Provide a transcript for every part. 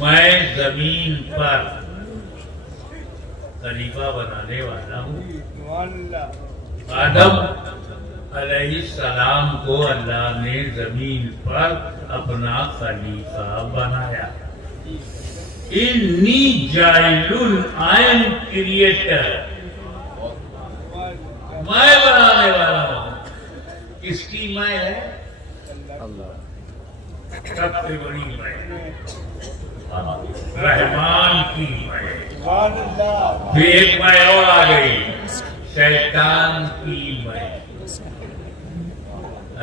मैं जमीन पर खलीफा बनाने वाला हूँ। आदम अलैहिस्सलाम को अल्लाह ने जमीन पर अपना खलीफा बनाया। इन्नी जाइलुन, आई एम क्रिएटर, मैं बनाने वाला हूँ। किसकी मैं है? सबसे बड़ी मैं रहमान की मैं। फिर एक मैं और आ गई, शैतान की मैं।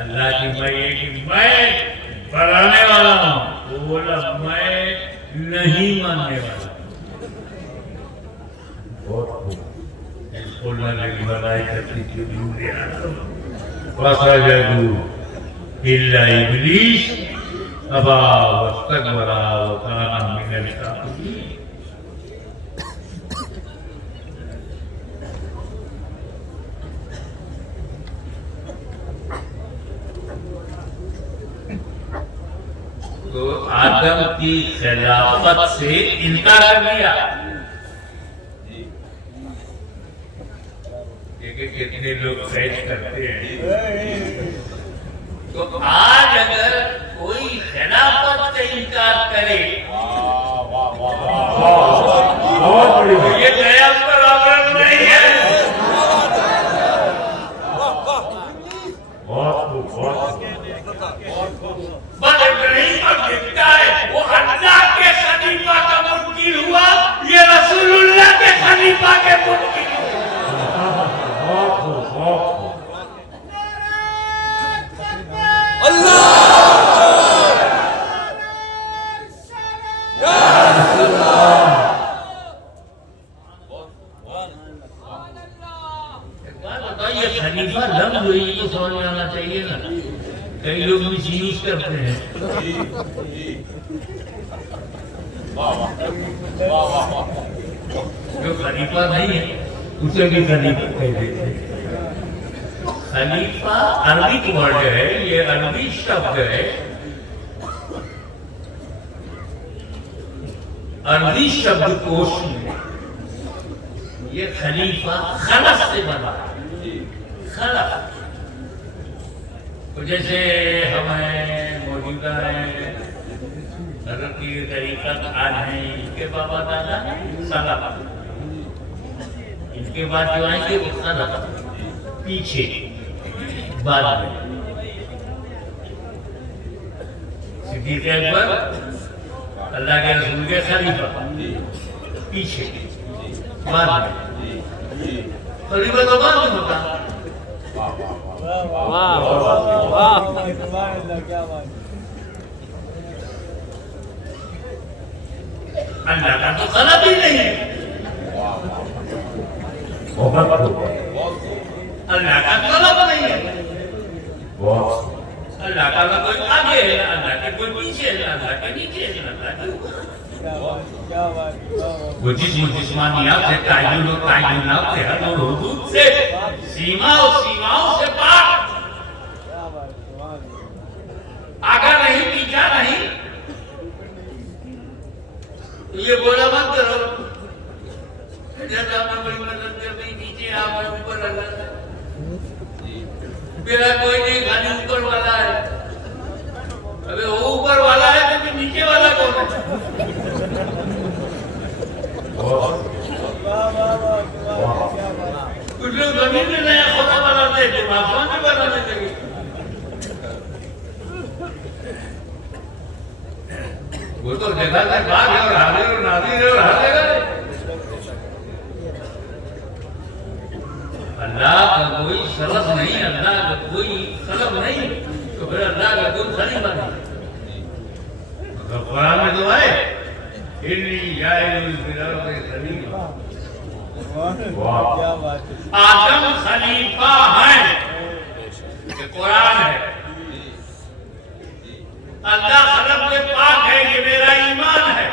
अल्लाह की मैं एक मैं बनाने वाला हूँ, वो बोला मैं नहीं मानने वाला। इसको लगाई करती थी इल्ला इब्लीस अबा वस्तकबरा व काना मिनल काफिरीन। तो आदम की खिलाफत से इनकार कर दिया। कितने लोग फैज करते हैं। तो आज अगर कोई खिलाफत से इनकार करे तो ये गया पर आग्रह नहीं है। बस इब्राहिम पर दिखता है वो अल्लाह के खलीफा का मुनकिर हुआ, ये रसूलुल्लाह के खलीफा के मुनकिर हुआ। खलीफा लफ्ज़ हुई तो समझ में आना चाहिए ना। कई लोग मिसयूज करते हैं। जो खलीफा नहीं है उसे भी खलीफा कह देते हैं। खलीफा अरबी वर्ड है, ये अरबी शब्द है। अरबी शब्द कोश में ये खलीफा खलफ से बना है। खलफ तो जैसे हमें मौजूदा हज़रत की तरीक़त आज हैं, इनके बाबा दादा सलफ, इनके बाद जो आएंगे वो खलफ पीछे बाद में। सिद्दीक़ अकबर अल्लाह के रसूल के खलीफा पीछे बाद में। खलीफा तो बाद में होता। अल्लाह का तो खलफ ही नहीं है। अल्लाह का तलब नहीं है। बहुत अल्लाह का ना कोई आगे है, अल्लाह के कोई पीछे है, अल्लाह के नीचे है, अल्लाह के ऊपर। वो जिस्मानियात से तायुन और तायुनात से हद और हुदूद से सीमा और सीमाओं से पार, आगा नहीं पीछा नहीं। ये बोला मत करो जब बड़ी मदद कर दी, नीचे आप ऊपर अल्लाह, मेरा कोई नहीं, खाली ऊपर वाला है। अबे वो ऊपर वाला है तो फिर नीचे वाला कौन है? कुछ लोग जमीन में नया खोदा बनाते हैं, फिर आसमान में बनाने लगे। वो तो देखा था बात है और हाजिर और नाज़िर है और हर जगह है। अल्लाह का कोई शरफ नहीं, अल्लाह का कोई खलफ नहीं, तो फिर अल्लाह का कोई खलीफा नहीं। तो कुरान में तो है इन्नी जाइलुल फिल अर्दि खलीफा, आदम खलीफा है, ये कुरान है। अल्लाह खलफ से पाक है, ये मेरा ईमान है।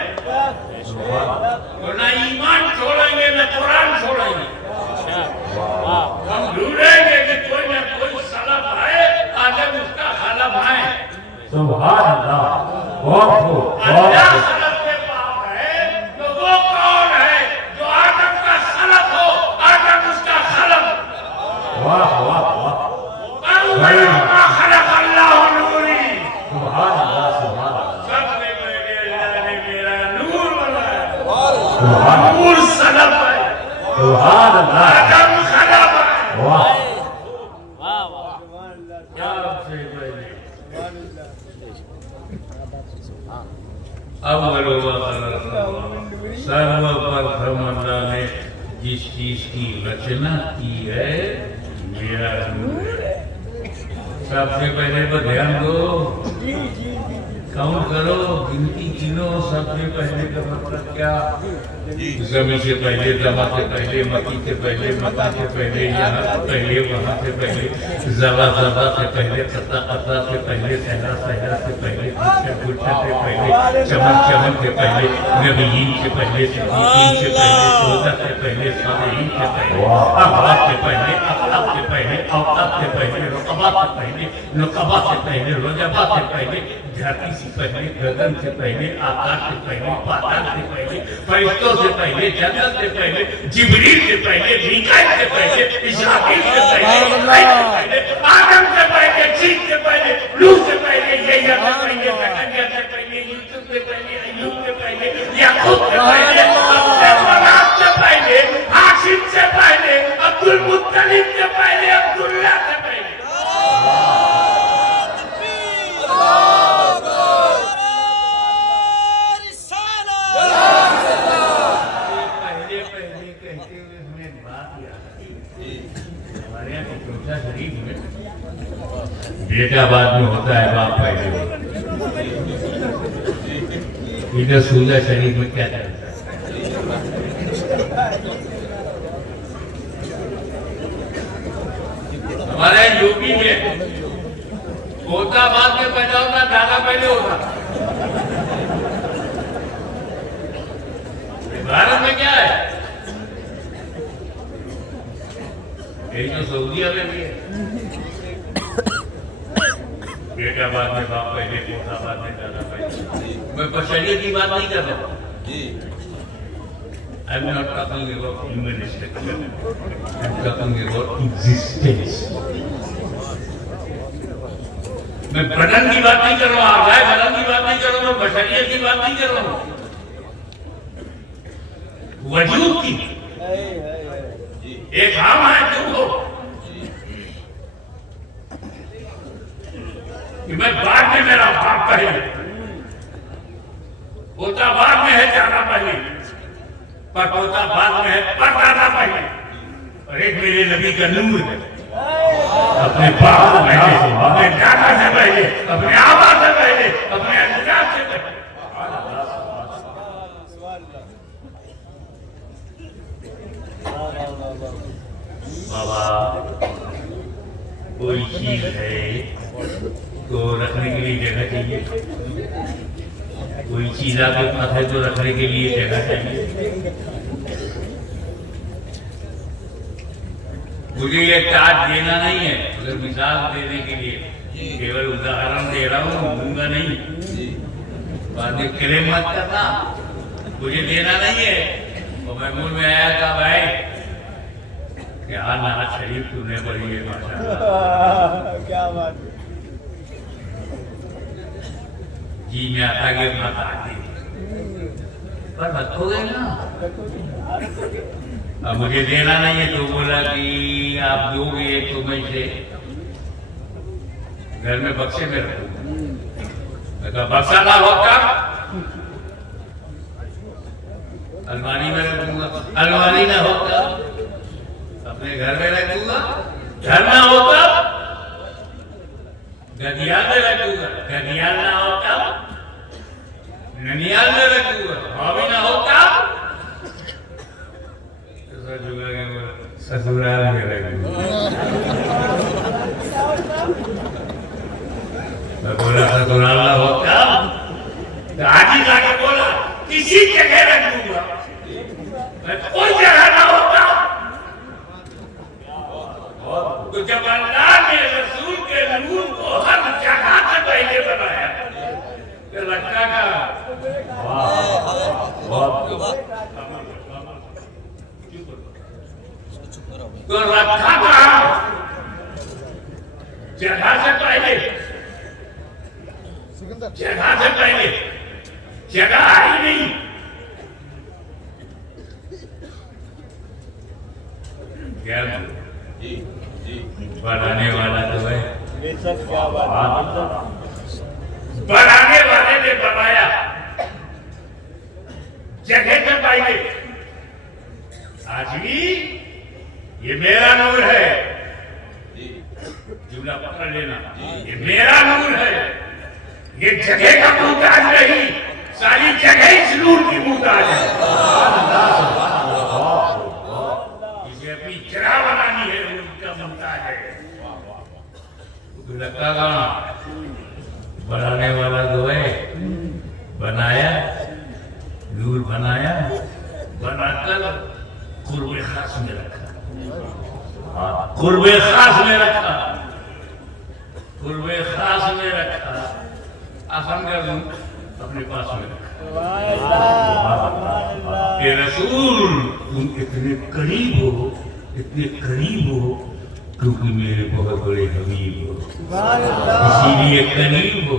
तो ना ईमान छोड़ेंगे ना कुरान छोड़ेंगे। हम ढूंढेंगे कि कोई ना कोई सलफ है, आदम उसका खलफ है। सुभान अल्लाह, बहुत हो, अल्लाह खलफ के पाक है, तो वो कौन है जो आदम का खलफ हो, आदम उसका खलफ। वाह वाह वाह, खलक अल्लाह नूरी, सुभान अल्लाह, सुभान अल्लाह, सबसे पहले अल्लाह ने मेरा नूर बनाया। सुभान नूर सलफ है, सुभान अल्लाह, आदम खलफ है। वाह सबसे पहले सर्वप्रथम अल्लाह ने जिस चीज की रचना की है मेरा नूर है। सबसे पहले तो ध्यान दो, काउंट करो, गिनती गिनो। सबसे पहले का मतलब क्या? जमीन से पहले, दमा से पहले, मकी से पहले, मका से पहले, यहाँ से पहले, वहाँ से पहले, जबा जबा से पहले, कता कता से पहले, सहरा सहरा से पहले, गुच्छा गुच्छा से पहले, चमन चमन से पहले, नबीयीन से पहले, सिद्दीकीन से पहले, शोहदा से पहले, सालिहीन से पहले, अहबाब से पहले, अखलाक से पहले, औकात से पहले, रुकबा से पहले, नुकबा से पहले, रुजबा से पहले, धरती से पहले, गगन से पहले, आकाश से पहले, पाताल से पहले, फरिश्तों से पहले, जन्नत से पहले, जिब्रील से पहले, मीकाईल से पहले, इस्राफील से पहले, आदम से पहले, चीन से पहले, लूत से पहले, यहया से पहले, जकरिया से पहले, यूसुफ से पहले, अय्यूब से पहले, याकूब से पहले, मनात से पहले, हाशिम से पहले, अब्दुल मुत्तलिब से पहले, अब्दुल्लाह से पहले। बेटा बाद में होता है, बाप पहले होता है। इधर सूजा शरीफ में क्या चलता है? हमारे यूपी में पोता बाद में पैदा होता, दादा पहले होता। भारत में क्या है? यही जो सऊदीया में भी है, बेटा बाद में, बाप पहले, पोता बाद में, दादा पहले। मैं बशरियत की बात नहीं कर रहा हूँ। I'm not talking about human structure. I'm talking about existence. मैं बदन की बात नहीं कर रहा हूँ, आगाए बदन की बात नहीं कर रहा हूँ, बशरियत की बात नहीं कर रहा हूँ, वजूद की। एक हम है, तुम हो। कि मैं बाद में, मेरा बाप पहले, पोता बाद में है, दादा पहले, पर पोता बाद में है, पर दादा पहले। और एक मेरे नबी का नूर है, अपने बाप से पहले, अपने दादा से पहले, अपने आबा से पहले, अपने अजदाद से पहले। बाबा कोई चीज है तो रखने के लिए जगह चाहिए, कोई चीज आपके पास है तो रखने के लिए जगह चाहिए। मुझे ये चार्ज देना नहीं है, अगर मिसाल देने के लिए केवल उदाहरण दे रहा हूँ, दूंगा नहीं। बाद में क्लेम मत करना, मुझे देना नहीं है। और मैं मुंह में आया था भाई क्या नाज शरीफ तूने पढ़ी है, माशाअल्लाह क्या बात है। जी में आता कि बात आती पर रखोगे ना। अब मुझे देना नहीं है तो बोला कि आप दोगे तो मैं इसे घर में बक्से में रखूंगा। बक्सा ना होता अलमारी में रखूंगा, अलमारी ना होता अपने घर में रखूंगा, घर ना होता गदियाल में रखूंगा, गदियाल ना होता ननियाल में रखूंगा, भाभी ना होता ससुराल में रखूंगा। मैं बोला ससुराल ना होता तो आज ही जाके बोला किसी जगह रखूंगा, मैं कोई जगह ना होता। तो जब अल्लाह ने रसूल के नूर को हर जगह से पहले बनाया तो रखा का तो रखा का जगह से पहले, जगह से पहले जगह आई नहीं। क्या बनाने वाला तो है, क्या बात है। बनाने वाले ने बनाया जगह से पहले। आज भी ये मेरा नूर है, जुमला पकड़ लेना, ये मेरा नूर है, ये जगह का मुहताज नहीं, सारी जगह इस नूर की मुहताज है। इसे अपनी जगह बनानी है, उनका मुहताज है। लगता कहाँ बनाने वाला तो है, बनाया नूर बनाया, बनाकर कुर्बे खास में रखा, कुर्बे खास में रखा, कुर्बे खास में रखा, आसान कर दूं अपने पास में रखा। ये रसूल तुम इतने करीब हो, इतने करीब हो क्योंकि मेरे बहुत बड़े हबीब हो, इसीलिए करीब हो।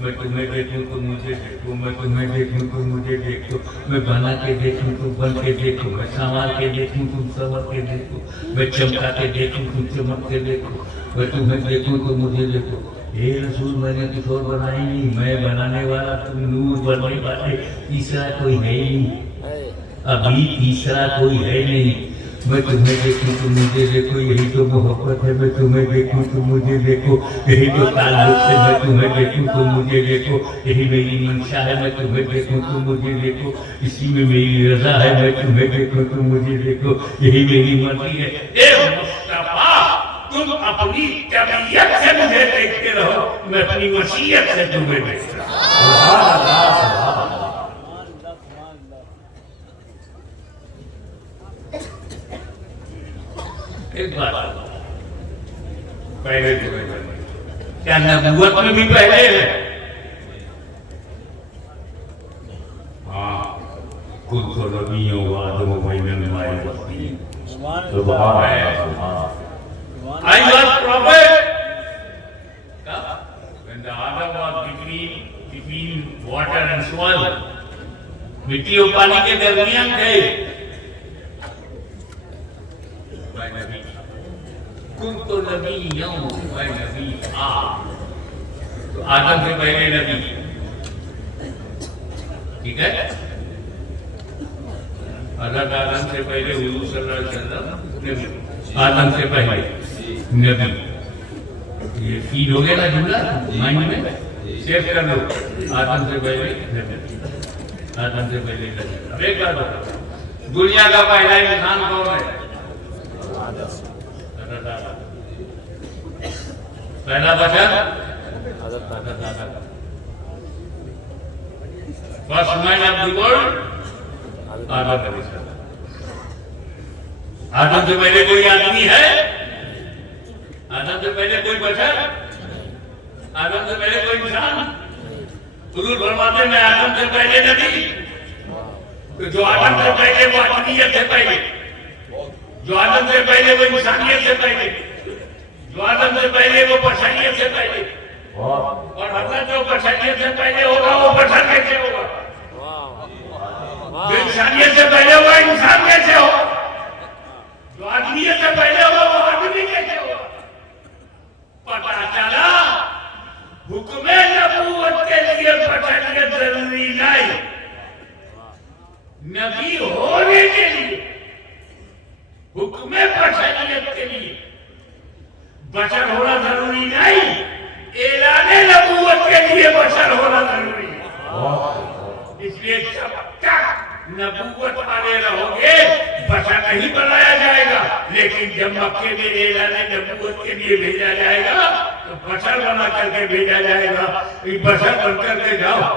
मैं तुम्हें देखूं तो मुझे देखो, मैं तुम्हें देखूं तो मुझे देखो, मैं बना के देखूं तो बन के देखो, मैं संवार के देखूं तुम संवर के देखो, मैं चमका के देखूं तुम चमक के देखो, मैं तुम्हें देखूं तो मुझे देखो। हे रसूल मैंने कुछ और बनाई नहीं, मैं बनाने वाला तुम नूर बनने वाले, तीसरा कोई है ही नहीं, अभी तीसरा कोई है नहीं। मैं तुम्हें देखूं तो मुझे देखो, यही तो मोहब्बत है। मैं तुम्हें देखूं तो मुझे देखो, यही तो ताल्लुक है। मैं तुम्हें देखूं तो मुझे देखो, यही मेरी मंशा है। मैं तुम्हें देखूं तो मुझे देखो, इसी में मेरी रजा है। मैं तुम्हें देखूं तो मुझे देखो, यही मेरी मर्जी है। ए मुस्तफा तुम अपनी तबीयत से मुझे देखते रहो, मैं अपनी वसीयत से तुम्हें देखता हूं। एक बात पहले क्या नबूवत में भी पहले है? हाँ, खुद को नबियों आदम बैनल माए वसी सुभान अल्लाह। I was prophet. When the Adam was between water and soil, मिट्टी और पानी के दरमियान थे। कुन तो नबी यूं मैं नबी आ, तो आदम से पहले नबी, ठीक है। आदम से पहले हुजूर सल्लल्लाहु अलैहि वसल्लम नबी, आदम से पहले नबी। ये फील हो गया ना जुमला माइंड में, सेव कर लो। आदम से पहले नबी, आदम से पहले नबी। अब एक बात बताओ, दुनिया का पहला इंसान कौन है? पहला बचन first man of the world आदम अलैहिस्सलाम। आदम से पहले कोई आदमी है? आदम से पहले कोई बचन? आदम से पहले कोई इंसान? हुजूर फरमाते मैं आदम से पहले नबी, तो जो आदम से पहले वो आदमियत से पहले, जो आदम से पहले वो इंसानियत से पहले, जो आदम से पहले वो बशरियत से पहले, और हजरत जो बशरियत से पहले होगा वो बशर कैसे होगा? जो इंसानियत से पहले होगा इंसान कैसे होगा? जो आदमियत से पहले होगा वो आदमी कैसे होगा? पता चला हुक्मे नबूवत के लिए बशरियत जरूरी नहीं, नबी होने के लिए हुक्मे बशरियत के लिए बशर होना जरूरी नहीं, ऐलाने नबूवत के लिए बशर होना जरूरी है। इसलिए जब तक नबूवत वाले रहोगे बशर नहीं बनाया जाएगा, लेकिन जब मक्के में ऐलाने नबूवत के लिए भेजा जाएगा तो बशर बना करके भेजा जाएगा। बशर बन करके जाओ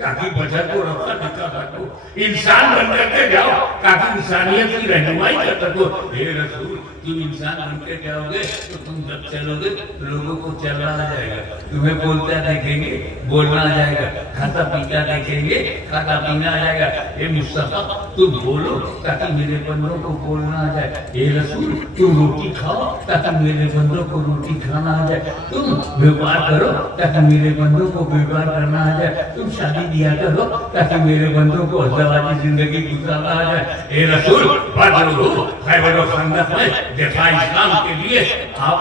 ताकि बशर को रफ्ता दिखा सको, इंसान बन करके जाओ ताकि इंसानियत की रहनुमाई कर सको। हे रसूल तुम इंसान बन के जाओगे तो तुम जब चलोगे लोगों को चलना आ जाएगा, तुम्हें बोलता देखेंगे बोलना आ जाएगा, खाता पीता देखेंगे खाता पीना आ जाएगा। हे मुस्तफा तुम बोलो ताकि मेरे बंदों को बोलना आ जाए। हे रसूल तुम रोटी खाओ ताकि मेरे बंदों को रोटी खाना आ जाए। तुम व्यापार करो ताकि मेरे बंदों को व्यापार करना आ जाए। तुम शादी दिया करो ताकि मेरे बंदों को अज़वाजी जिंदगी गुजारना आ जाए। हे रसूल बदर हो खैबर और खंदक में दिफा इस्लाम के लिए आप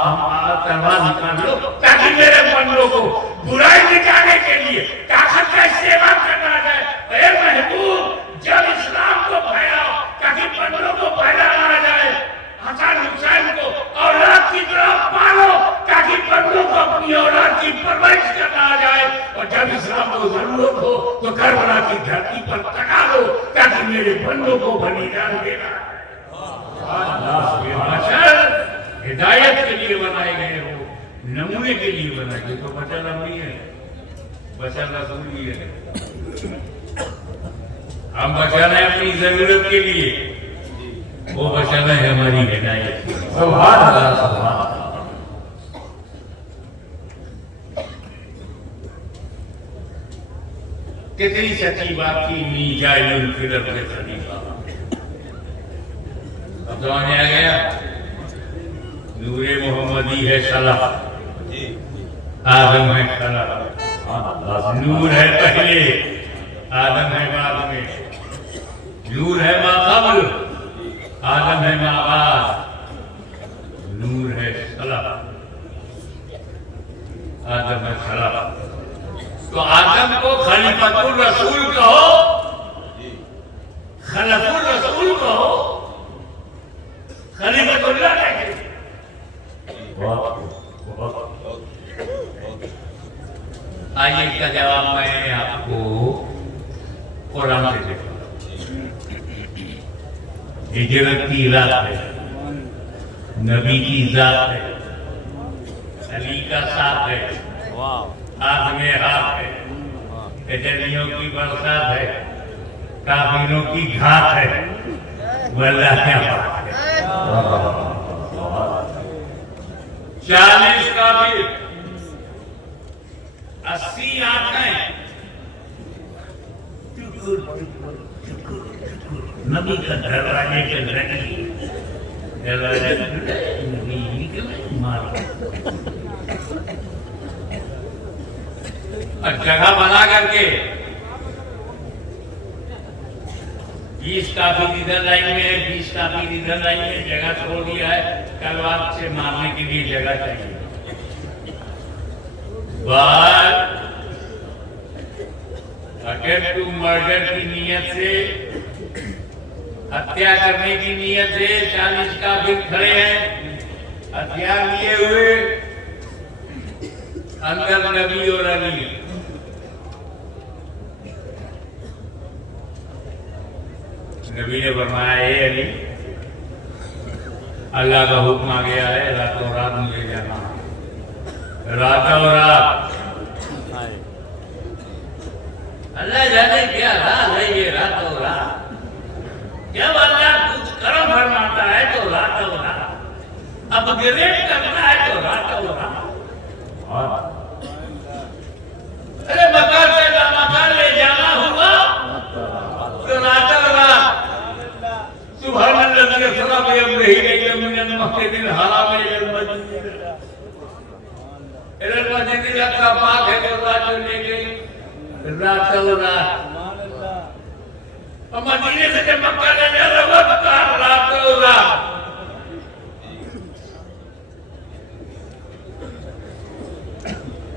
तलवार निकाल लो ताकि मेरे बंदों को बुराई मिटाने के लिए ताकत का इस्तेमाल करना जाए। हे महबूब जब इस्लाम को फैलाओ ताकि बंदों को फैलाना आ जाए। हसन हुसैन को औलाद की तरह पालो ताकि बंदों को अपनी औलाद की परवरिश करना आ जाए। और जब इस्लाम को जरूरत हो तो करबला की धरती पर टका लो ताकि मेरे बंदों को बलिदान देना। बशर हिदायत के लिए बनाए गए हो, नमूने के लिए बनाए गए। तो बशर नहीं है, बशर रसूल ही है। हम बशर हैं अपनी जरूरत के लिए, वो बशर है हमारी हिदायत। सुभान अल्लाह सुभान। कितनी सच्ची बात की मीजाइल फिर खलीफा। अब समझ आ गया नूरे मोहम्मदी है सलाह, आदम है खला, नूर है पहले आदम है बाद में, नूर है माक़बल आदम है माबाद, नूर है सलाह आदम है खला। तो आदम को खलीफतुर रसूल कहो, खलफुर रसूल कहो, खलीफतुल्लाह कहे। आइए इसका जवाब मैं आपको कुरान से देता हूं। हिजरत की रात है, नबी की जात है, अली का साथ है, हाथ में हाथ है, कजलियों की बरसात है, काफिरों की घात है। वल्लाह क्या बात है। 40 काफिर, 80 आंखें, नबी का दरवाजे के लगी, दरवाजा नबी मार और जगह बना करके 20 काफिर इधर लाइन में है, 20 काफिर इधर लाइन में, जगह छोड़ दिया है। तलवार से मारने के लिए जगह चाहिए। बात अटेम्प्ट टू मर्डर की नीयत से, हत्या करने की नीयत से 40 काफिर खड़े हैं, हथियार लिए हुए, अंदर नबी और अली। नबी ने फरमाया, हे अली अल्लाह का हुक्म आ गया है, रातों रात मुझे जाना, रातों रात। अल्लाह जाने क्या रात है ये रातों रात। जब अल्लाह कुछ कर्म फरमाता है तो रातों रात, अपग्रेड करता है तो रातों रात। अरे मकान से मकान ले जाना हुआ तो रातों रात। सुभान अल्लाह के सलाम अमरिही मिनल मस्जिदिल हराम इलल मस्जिदिल अक़सा पाक है तो रात ले गई रातों रात। और मदीने से जब मक्का ले जा रहा हुआ तो रातों रात।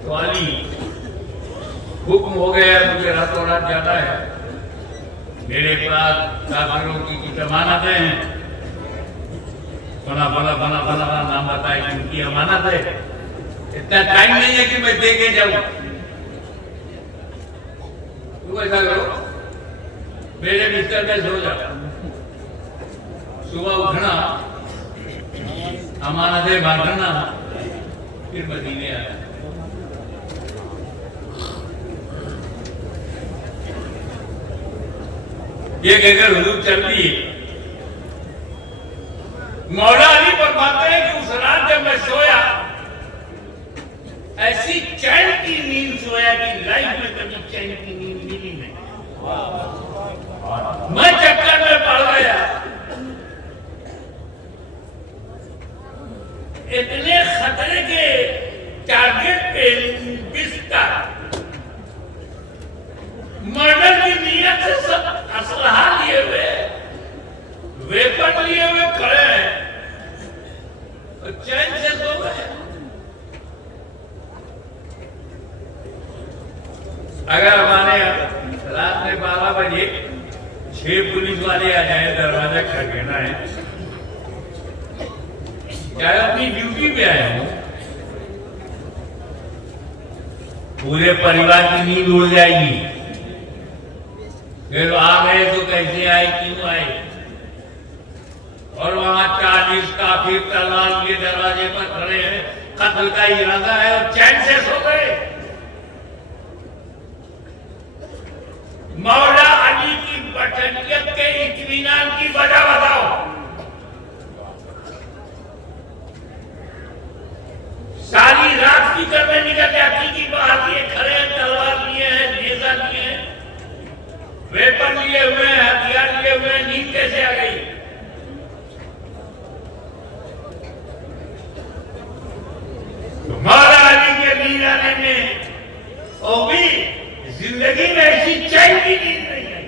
तो अली हुक्म हो गया मुझे रातों रात जाना है। मेरे पास काफिरों की कुछ अमानतें हैं, फला फला फला फला नाम बताए कि उनकी अमानत है। इतना टाइम नहीं है कि मैं दे के जाऊं। तू ऐसा करो, मेरे बिस्तर में सो जाओ, सुबह उठना, अमानतें बांटना, फिर मदीने आना। ये कहकर हुजूर चल दिए। मौला अली फरमाते हैं कि उस रात जब मैं सोया, ऐसी चैन की नींद सोया कि लाइफ में कभी चैन की नींद मिली नहीं। मैं चक्कर में पड़ गया। इतने खतरे के टारगेट पे बिस्तर, मर्डर की नीयत से सब असलहा लिए हुए, वेपन लिए हुए खड़े हैं और चैन से सो गए। अगर हमारे रात में 12 बजे 6 पुलिस वाले आ जाए, दरवाजा खटखटाना है, चाहे अपनी ड्यूटी पे आए हो, पूरे परिवार की नींद उड़ जाएगी। फिर आ गए तो कैसे आए, क्यों आए? और वहां 40 काफिर तलवार के दरवाजे पर खड़े हैं, कत्ल का इरादा है और चैन से सो गए। मौला अली की बटनियत के इत्मीनान की वजह बताओ। सारी रात की करने निकल जाती कि बाहर लिए खड़े हैं, तलवार लिए हैं, नेजा लिए हैं, वेपन लिए हुए हैं, हथियार लिए हुए हैं, नींद कैसे आ गई? मौला अली के नींद आने में वो भी जिंदगी में ऐसी चैन की नींद नहीं आई।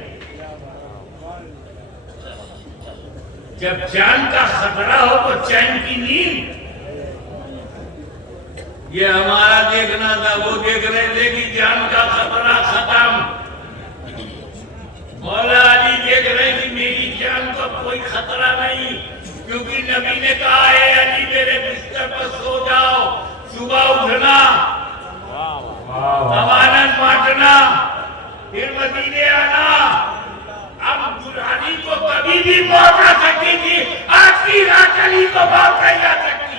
जब जान का खतरा हो तो चैन की नींद। ये हमारा देखना था, वो देख रहे थे कि जान का खतरा खत्म। मौला अली देख रहे कि मेरी जान का कोई खतरा नहीं, क्योंकि नबी ने कहा है अली मेरे बिस्तर पर सो जाओ, सुबह उठना, अमानत बांटना, फिर मदीने आना। अब अली को कभी भी मौत आ सकती थी, आज की रात अली को मौत नहीं आ सकती,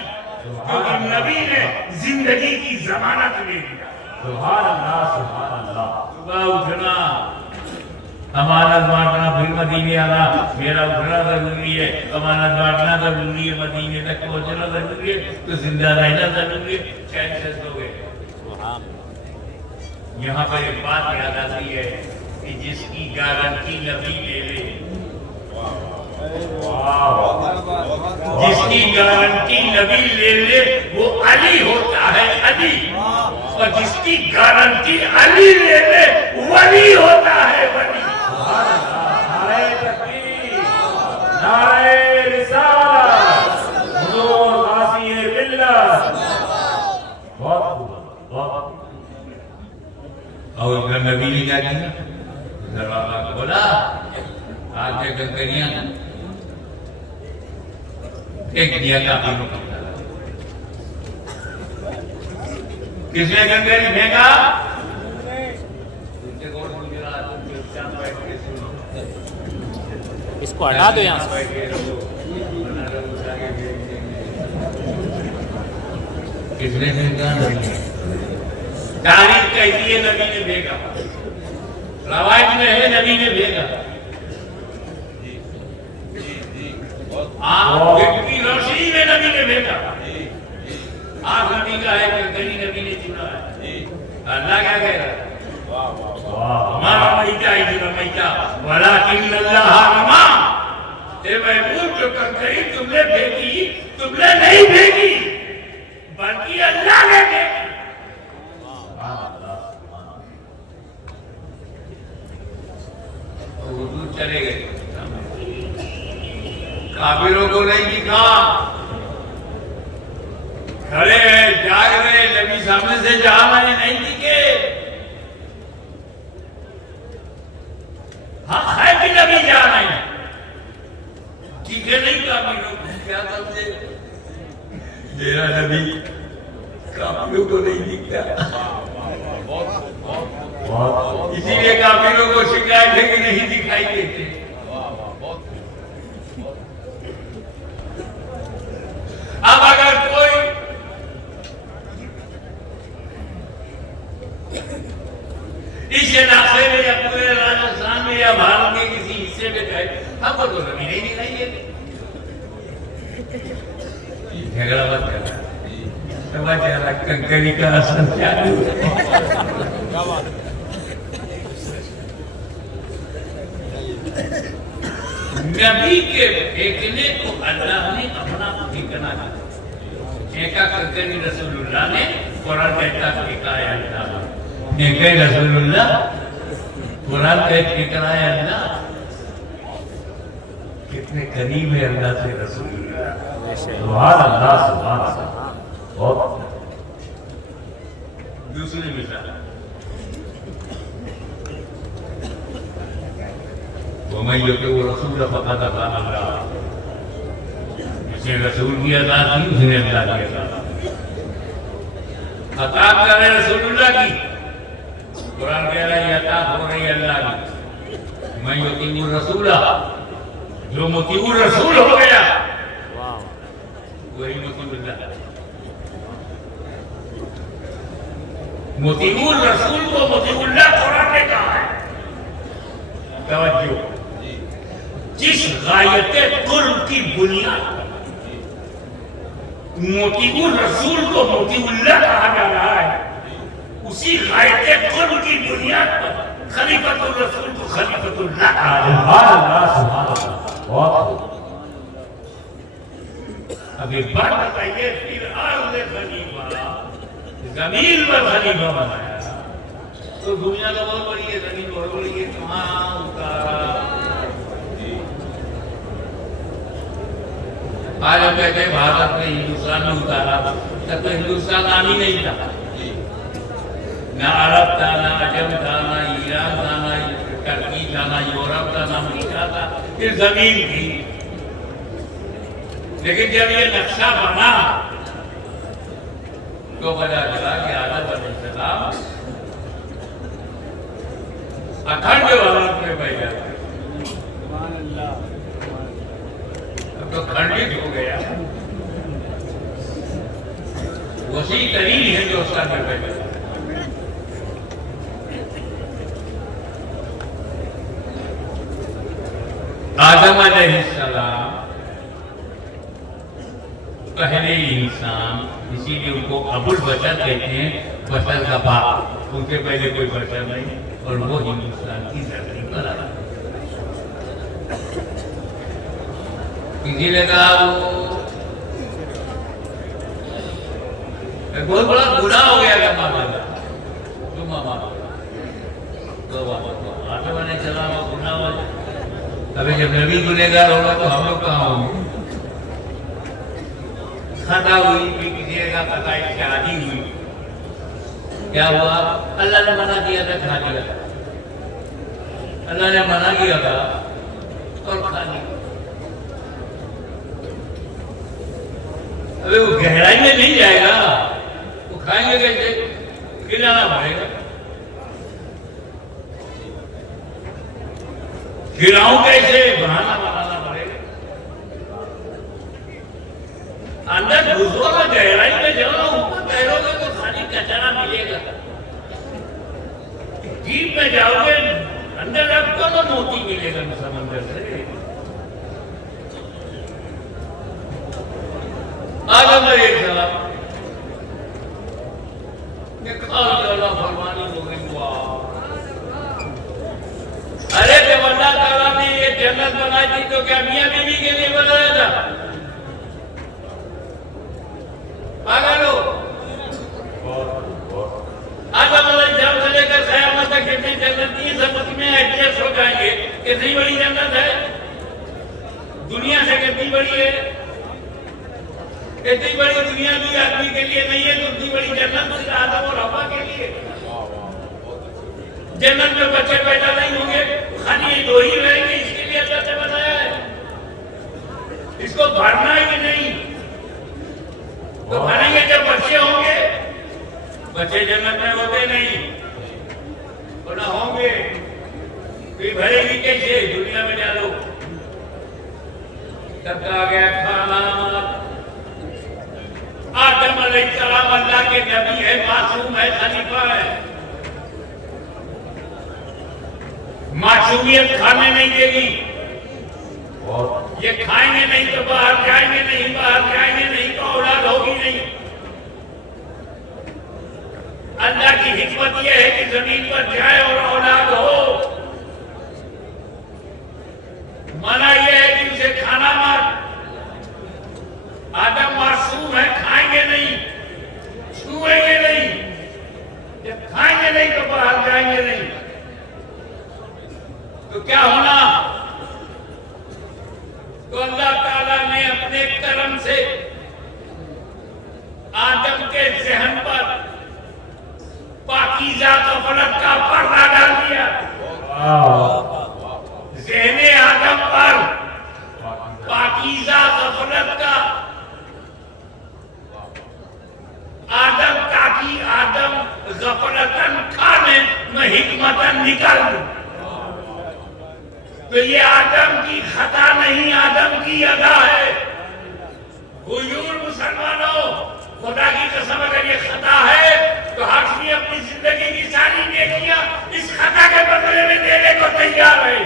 क्योंकि नबी ने जिंदगी की जमानत ले लिया। सुभान अल्लाह, सुभान अल्लाह। सुबह उठना, अमानत बांटना, फिर मदीने आना। मेरा उठना जरूरी है, अमानत बांटना जरूरी है, मदीने तक पहुंचना जरूरी है, तो जिंदा रहना जरूरी है। चैन से सो गए। यहाँ पर एक बात याद आती है कि जिसकी गारंटी नबी ले ले, जिसकी गारंटी नबी ले ले वो अली होता है, अली। और जिसकी गारंटी अली ले ले वली होता है, वली। नारे तकबीर, नारे रिसालत, हुजूर गाज़ी मिल्लत। बहुत बहुत। और नबी ने क्या किया? दरवाजा खोला, आगे कंकरियां फेंक दिया काफिरों की तरफ। किसने कंकरी फेंका? इसको हटा दो यहाँ से। किसने फेंका? नबी ने। तारीख कहती है नबी ने फेंका, रवायत में है नबी ने फेंका। आंख की रोशनी में नबी ने फेंका। आंख नबी का है, कंकरी नबी ने चुना है। अल्लाह क्या कह रहा है? हमारा मैता इतना मैता वलाकिन अल्लाह रमा। ये महबूब जो कंकरी तुमने फेंकी, तुमने नहीं फेंकी, बल्कि अल्लाह ने फेंकी। हुजूर चले गए, काफिरों को नहीं दिखा, खड़े हैं, जाग रहे, नबी सामने से जा रहे, नहीं दिखे। हाँ है कि नबी जा रहे हैं, दिखे नहीं काफिरों को। क्या समझे? मेरा नबी काफिरों को नहीं दिखता, इसीलिए काफिरों को शिकायत है कि नहीं दिखाई देते। अब अगर कोई इस इलाके में या पूरे राजस्थान में या भारत के किसी हिस्से में गए, हमको तो नबी नहीं दिखाई देते। झगड़ा मत करना, समझ आ रहा कंकरी का असर क्या है। नबी के फेंकने को अल्लाह ने अपना फेंकना फेंका, कंकरी रसूलुल्लाह ने कुरान कहता फेंका है अल्लाह, फेंके रसूलुल्लाह, कुरान कहता फेंका है अल्लाह। कितने करीब है अल्लाह से रसूलुल्लाह। सुभान अल्लाह, सुभान अल्लाह। और दूसरी मिसाल, वमन युतिउ रसूल फक़द अता अल्लाह। जिसने रसूल की अता की, उसने अल्लाह की अता करे रसूलुल्लाह की। कुरान कह रहा है अता हो रही अल्लाह की। मैं युतिउ रसूल, जो मुतीउ रसूल हो गया वही मुतीउल्लाह। मुतीउ रसूल को मुतीउल्लाह कुरान ने कहा है। तवज्जो, जिस गायते कुर्ब की बुनियाद मोतीउर रसूल को मोतीउल्लाह कहा जा रहा है, उसी गायते कुर्ब की बुनियाद पर खलीफतुर रसूल को खलीफतुल्लाह कहा जा रहा है। सुभान अल्लाह। अभी बात बताइए, फिर अर्ज़ खलीफा, जमीन पर खलीफा बनाया तो दुनिया तो बहुत बड़ी है, जमीन बहुत बड़ी है, कहाँ उतारा? आज हम कहते हैं भारत में, हिंदुस्तान में उतारा, तब तो हिंदुस्तान नाम ही नहीं था, ना अरब था, ना अजम था, ना ईरान था, ना टर्की था, ना यूरोप था, ना अमेरिका था, फिर जमीन थी। लेकिन जब ये नक्शा बना तो पता चला कि आदम अलैहिस्सलाम अखंड भारत में पैदा, अब तो खंडित हो गया, वसी तरीन हिंदुस्तान में पैदा। आदम अलैहिस्सलाम पहले इंसान, इसीलिए उनको अबुल बशर कहते हैं, बशर का बाप। उनके पहले कोई बशर नहीं, और वो हिंदुस्तान की धरती पर आया। किसी ने कहा वो बहुत बड़ा गुनाह हो गया था मामा का, तो मामा तो आदम अलैहिस्सलाम का गुनाह हो। अभी जब नबी गुनहगार होगा तो हम लोग कहाँ होंगे? खता हुई भी किसी का खता शादी हुई, क्या हुआ? अल्लाह ने मना किया था, खा लिया। अल्लाह ने मना किया था और खा लिया। अबे वो गहराई में नहीं जाएगा, वो खाएंगे कैसे? खिलाना पड़ेगा। खिलाऊं कैसे? बनाना पड़ेगा। अंदर घुसो तो गहराई में जाओ, ऊपर खजाना मिलेगा। डीप में जाओगे अंदर आपको तो मोती मिलेगा समंदर से। आदम अलैहिस्सलाम अल्लाह फरमानी हो गई। अरे जब अल्लाह ताला ने ये जन्नत बनाई थी तो क्या मियां बीवी के लिए बनाया था? पागल हो। आदम अलैहिस्सलाम से लेकर क़यामत तक जितनी जन्नत की समझ में एडजस्ट हो जाएंगे। कितनी बड़ी जन्नत है, दुनिया से कितनी बड़ी है। इतनी बड़ी दुनिया भी आदमी के लिए नहीं है तो उतनी बड़ी जन्नत सिर्फ आदम और हवा के लिए। जन्नत में बच्चे पैदा नहीं होंगे, खाली ये दो ही रहेंगे, इसके लिए अल्लाह ने बनाया है। इसको भरना है कि नहीं? तो भरेंगे जब बच्चे होंगे। बच्चे जन्नत में होते नहीं, तो ना होंगे फिर भरेगी कैसे? दुनिया में डालो तब कहा गया खाना। आदम अलैहिस्सलाम अल्लाह के नबी है, मासूम है, खलीफा है। मासूमियत खाने नहीं देगी। ये खाएंगे नहीं तो बाहर जाएंगे नहीं, बाहर जाएंगे नहीं तो औलाद होगी नहीं। अल्लाह की हिकमत यह है कि जमीन पर जाए और औलाद हो। मना यह है कि उसे खाना मत। आदम मासूम है, खाएंगे नहीं, छुएंगे नहीं। जब खाएंगे नहीं तो बाहर जाएंगे नहीं, तो क्या होना? तो अल्लाह ताला ने अपने करम से आदम के ज़हन पर पाकीज़ा गफलत का पर्दा डाल दिया। ज़हने आदम पर पाकीज़ा गफलत का आदम, ताकि आदम गफलतन खाने में हिकमतन निकल। तो ये आदम की खता नहीं, आदम की अदा है। हुजूर मुसलमानों, खुदा की कसम अगर ये खता है तो हाशमी अपनी जिंदगी की सारी नेकियां इस खता के बदले में देने को तैयार है।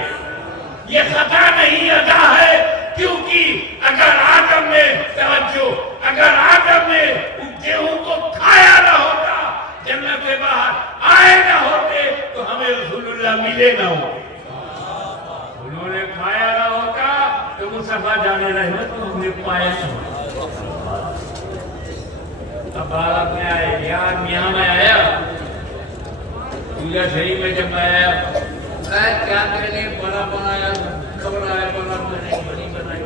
ये खता नहीं, अदा है। क्योंकि अगर आदम ने तवज्जो, अगर आदम ने गेहूं को खाया ना होता, जन्नत से बाहर आए ना होते, तो हमें रसूलुल्लाह मिले ना होते। उन्होंने खाया ना होता तो मुस्तफा जाने रहमत को हमने पाया ना। अब भारत में आए, यहाँ में आया, पूजा शरीफ में जब आया, क्या कहने बड़ा बनाया, खबर आया बड़ा बनाई, बड़ी बनाई,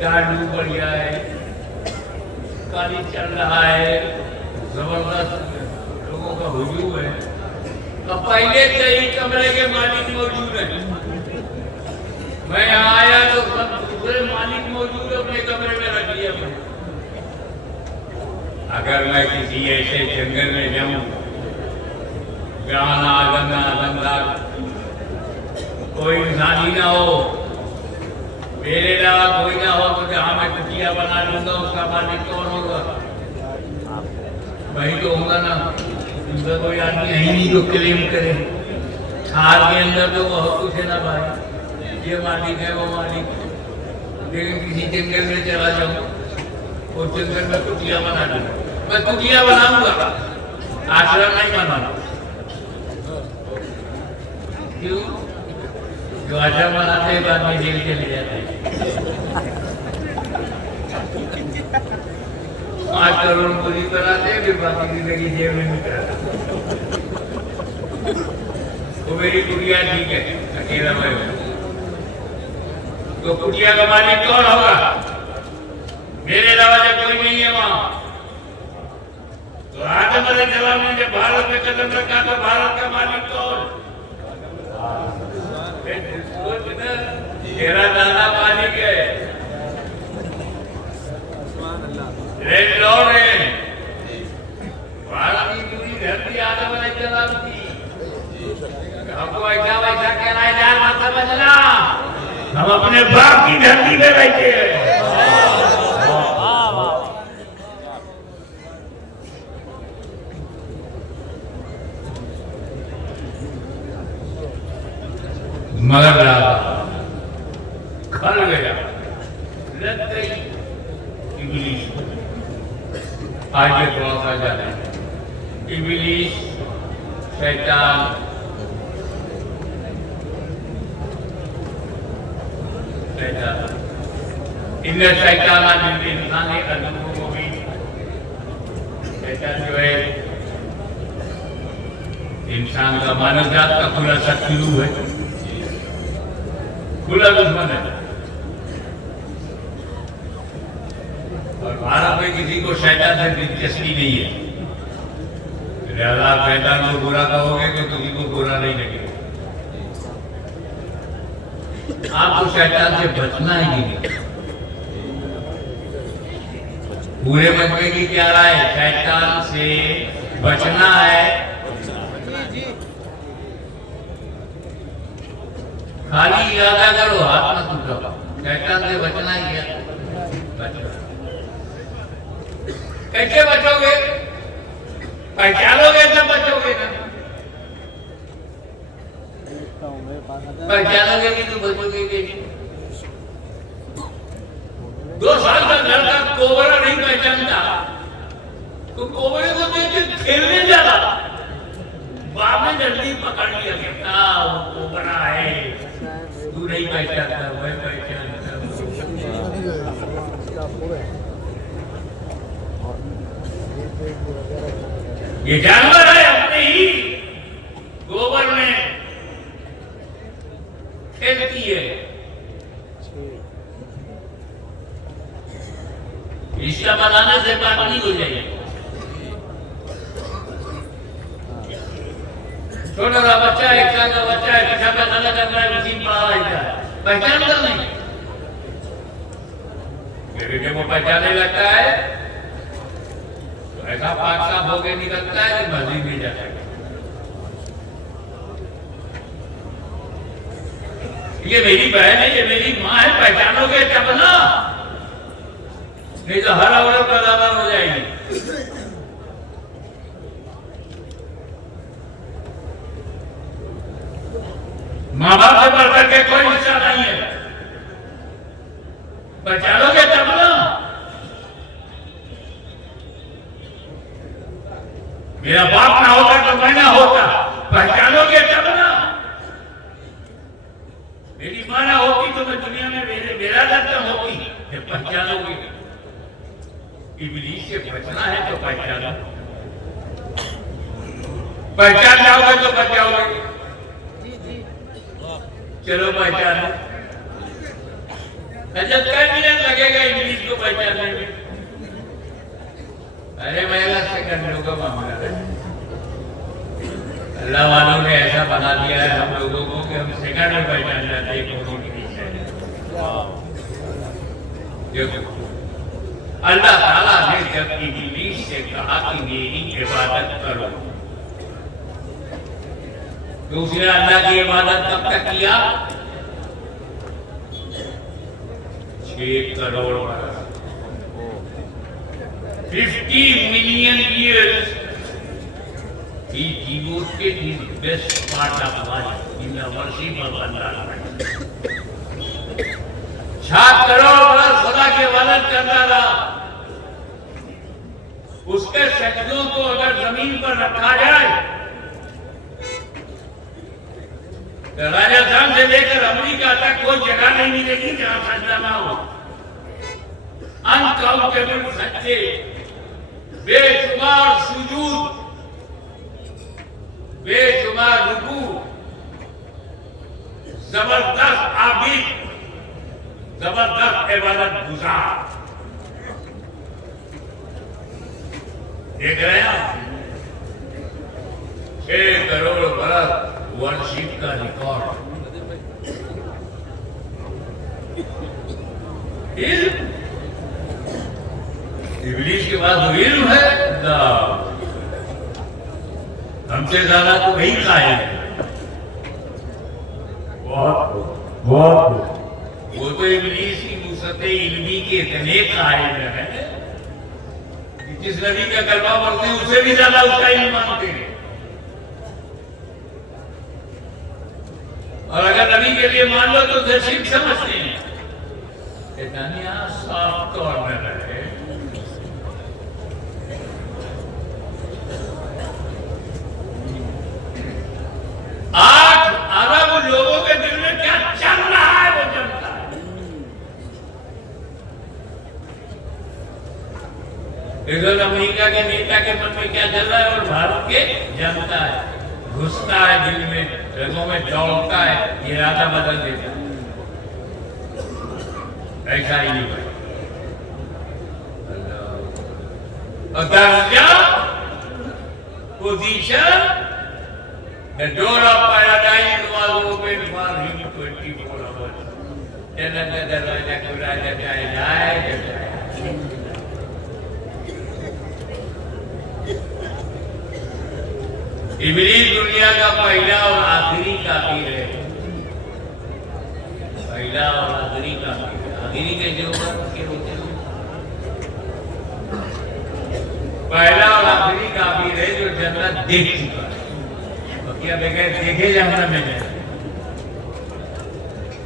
गाड़ू बढ़िया है, काली चल रहा है, जबरदस्त लोगों का हुजूम है। अब पहले से ही कमरे के मालिक मौजूद है। मैं यहाँ आया तो सब दूसरे मालिक मौजूद अपने कमरे में रख लिया। अगर मैं किसी ऐसे जंगल में जाऊं जहाँ आदमदार कोई इंसानी ना हो, मेरे अलावा कोई ना हो, तो जहाँ मैं कुटिया बना लूंगा उसका मालिक कौन होगा? वही तो होगा ना। दूसरा कोई आदमी नहीं जो क्लेम करे। थार के अंदर तो बहुत कुछ है ना भाई, ये मालिक है वो मालिक। लेकिन किसी जंगल में चला जाऊं, वो जंगल में कुटिया बना दूंगा, मैं कुटिया बनाऊंगा, आश्रम नहीं बनाऊंगा। क्यों? जो आश्रम बनाते हैं बाद में जेल चले जाते हैं। 5 करोड़ पूरी बनाते हैं, फिर बाकी जिंदगी जेल में निकलता। वो मेरी कुटिया ठीक है, अकेला मैं हूं। तो कुटिया का मालिक कौन होगा? मेरे अलावा जब कोई नहीं है वहां। तो आदम अलैहिस्सलाम ने जब भारत में कदम रखा तो भारत का मालिक कौन? तेरा दादा मालिक है, रेड लॉर्ड है। भारत की पूरी धरती आदम अलैहिस्सलाम की। हमको ऐसा वैसा कहना है, जान मत समझना, हम अपने बाप की धरती में बैठे हैं। इब्लीस। आगे थोड़ा सा जाना है। इब्लीस, शैतान, इन शैतान इंसान अदमों को भी शैतान जो है इंसान का मानव जात का खुला शत्रु है, खुला दुश्मन है। और भारत में किसी को शैतान से दिलचस्पी नहीं है, लिहाजा आप शैतान को बुरा कहोगे तो किसी को बुरा नहीं लगेगा। आपको शैतान से बचना ही नहीं। पूरे मजमे की क्या राय है? शैतान से बचना है। खाली इरादा करो, हाथ मत उठाओ। शैतान से बचना ही है। कैसे बचोगे? पहचानोगे तब बचोगे ना। पहचानोगे भी तो बचोगे भी। 2 साल का लड़का कोबरा नहीं पहचानता तो कोबरे को देख के खेलने जाता, बाप ने जल्दी पकड़ लिया कि वो कोबरा है, तू नहीं पहचानता, मैं पहचानता। ये जानवर है, अपने ही गोबर में खेलती है। रिश्ता बनाने से बात नहीं हो जाएगी। छोटा सा बच्चा, 1 साल का बच्चा है, पीछा पैसा कर रहा है, उसी पहचान कर नहीं। मेरे जब वो पहचाने लगता है तो ऐसा पाक साफ होके निकलता है कि मस्जिद में जाता है। ये मेरी बहन है, ये मेरी माँ है, पहचानोगे तब ना, नहीं तो हर औरत बराबर हो जाएगी। माँ बाप से बढ़ करके कोई हिस्सा नहीं है, पहचानोगे तब ना। मेरा बाप ना होता तो मैं ना होता, पहचानोगे तब ना। मेरी माँ ना होती तो मैं दुनिया में मेरा दर्शन होती, जब पहचानोगे। इब्लीस से बचना है तो पहचानो, पहचान जाओगे तो बच जाओगे। चलो पहचानो। जब कई मिनट लगेगा इब्लीस को पहचानने में। अरे मैं सेकंडों का मामला है। अल्लाह वालों ने ऐसा बना दिया है हम लोगों को कि हम सेकंड में पहचान जाते हैं कौन इब्लीस है। अल्लाह ताला ने जब इब्लीस से कहा कि मेरी इबादत करो, तो उसने अल्लाह की इबादत कब तक किया? 6 करोड़ बरस, 50 million years. He devoted his best part of life in the worship of Allah. 6 crore बरस खुदा की इबादत करता रहा। उसके सजदों को अगर जमीन पर रखा जाए तो राजस्थान से लेकर अमेरिका तक कोई जगह नहीं मिलेगी जहां सजदा ना हो। अनकाउंटेबल सज्जे, बेशुमार सुजूद, बेशुमार रुकू, जबरदस्त आबिद, जबरदस्त इबादत गुजार। देख रहे हैं 6 करोड़ बरस वर्शिप का रिकॉर्ड। इब्लीस के पास वो इल्म है, हमसे ज्यादा तो वही कायल है। बहुत वो तो इब्लीस की वुसअते इल्मी के इतने कायल है, जिस नबी का कलमा पढ़ते हैं उससे भी ज्यादा उसका इल्म मानते हैं। और अगर नबी के लिए मान लो तो उसे शिर्क समझते हैं। दुनिया साफ तौर में रहे। आज अरब लोगों के दिल में क्या चल रहा है वो जनता है। इधर अमेरिका के नेता के मन में क्या चल रहा है और भारत के जनता है, घुसता है दिल में, रगों में दौड़ता है, इरादा बदल देता है। ऐसा ही नहीं भाई। और दर्जा, position, the door of paradise was open for him 24 hours. जन्नत का दरवाजा खुला जब जाए जब जाए। इब्लीस दुनिया का पहला और आखिरी काफिर है। पहला और आखिरी काफिर है। आखिरी कैसे होगा? पहला और आखिरी काफिर है जो जन्नत देख चुका है। तो क्या बगैर देखे जाना मैंने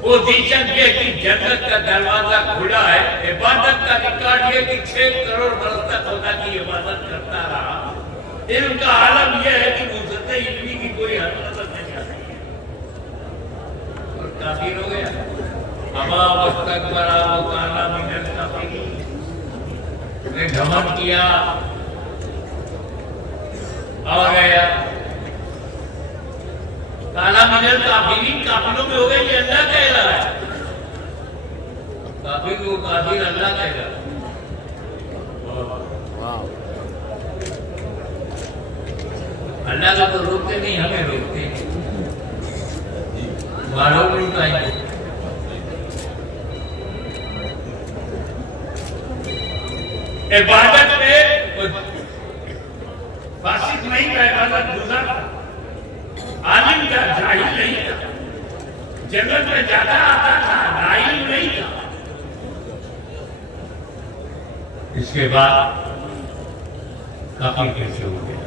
वो दीशन के कि जन्नत का दरवाजा खुला है। इबादत का रिकॉर्ड ये कि 6 करोड़ वर्ष तक खुदा की इबादत करता रहा। इनका आलम यह है कि मुझसे इल्मी की कोई हरकत नहीं आती और काफिर हो गया। अमा वस्तकबरा व काना मिनल काफिरीन, ने घमंड किया और गया। काला मिनल काफिरीन, काफिरों में हो गए। ये अल्लाह कह रहा है, काफिर को काफिर अल्लाह कह रहा है। अल्लाह का तो रोकते नहीं, हमें रोकते हैं। मारो नहीं पाएंगे। इबादत में फासिक नहीं था, इबादत गुजार था, आलिम था, जाहिल नहीं था, जन्नत में जाता आता था, नाइल नहीं था। इसके बाद काफिर कैसे हो गया?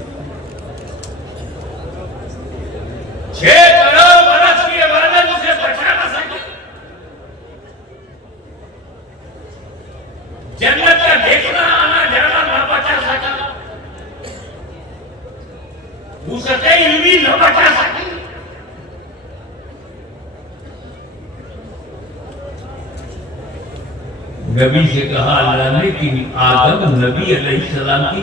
6 करोड़ बरस की इबादत उसे बचा न सकी। जन्नत का देखना आना जाना न बचा सका। उसके इल्मी न बचा सकी। नबी से कहा अल्लाह ने कि आदम नबी अलैहिस्सलाम की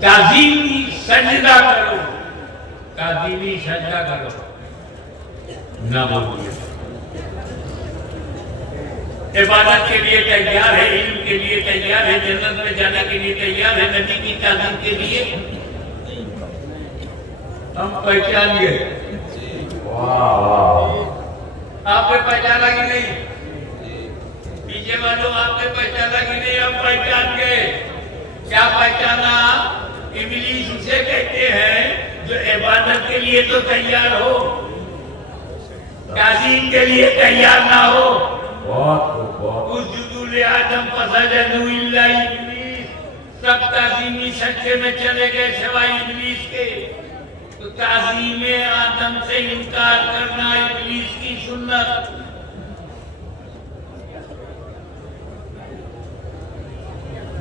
ताज़ीमी सजदा करो, ताज़ीमी सजदा करो। ना बोलिए। इबादत के लिए तैयार है, इल्म के लिए तैयार है, जन्नत में जाने के लिए तैयार है, नबी की ताज़ीम के लिए हम पहचान गए। आपने पहचाना कि नहीं? पीछे वालों आपने पहचाना कि नहीं? हम पहचान गए। क्या पहचाना? इब्लीस उसे कहते हैं जो इबादत के लिए तो तैयार हो, ताज़ीम के लिए तैयार ना हो। उस जुदूल आदम फसजदू इल्ला इब्लीस, सब ताज़ीमी सच्चे में चले गए सिवाय इब्लीस के। तो ताज़ीम आदम से इनकार करना इब्लीस की सुन्नत।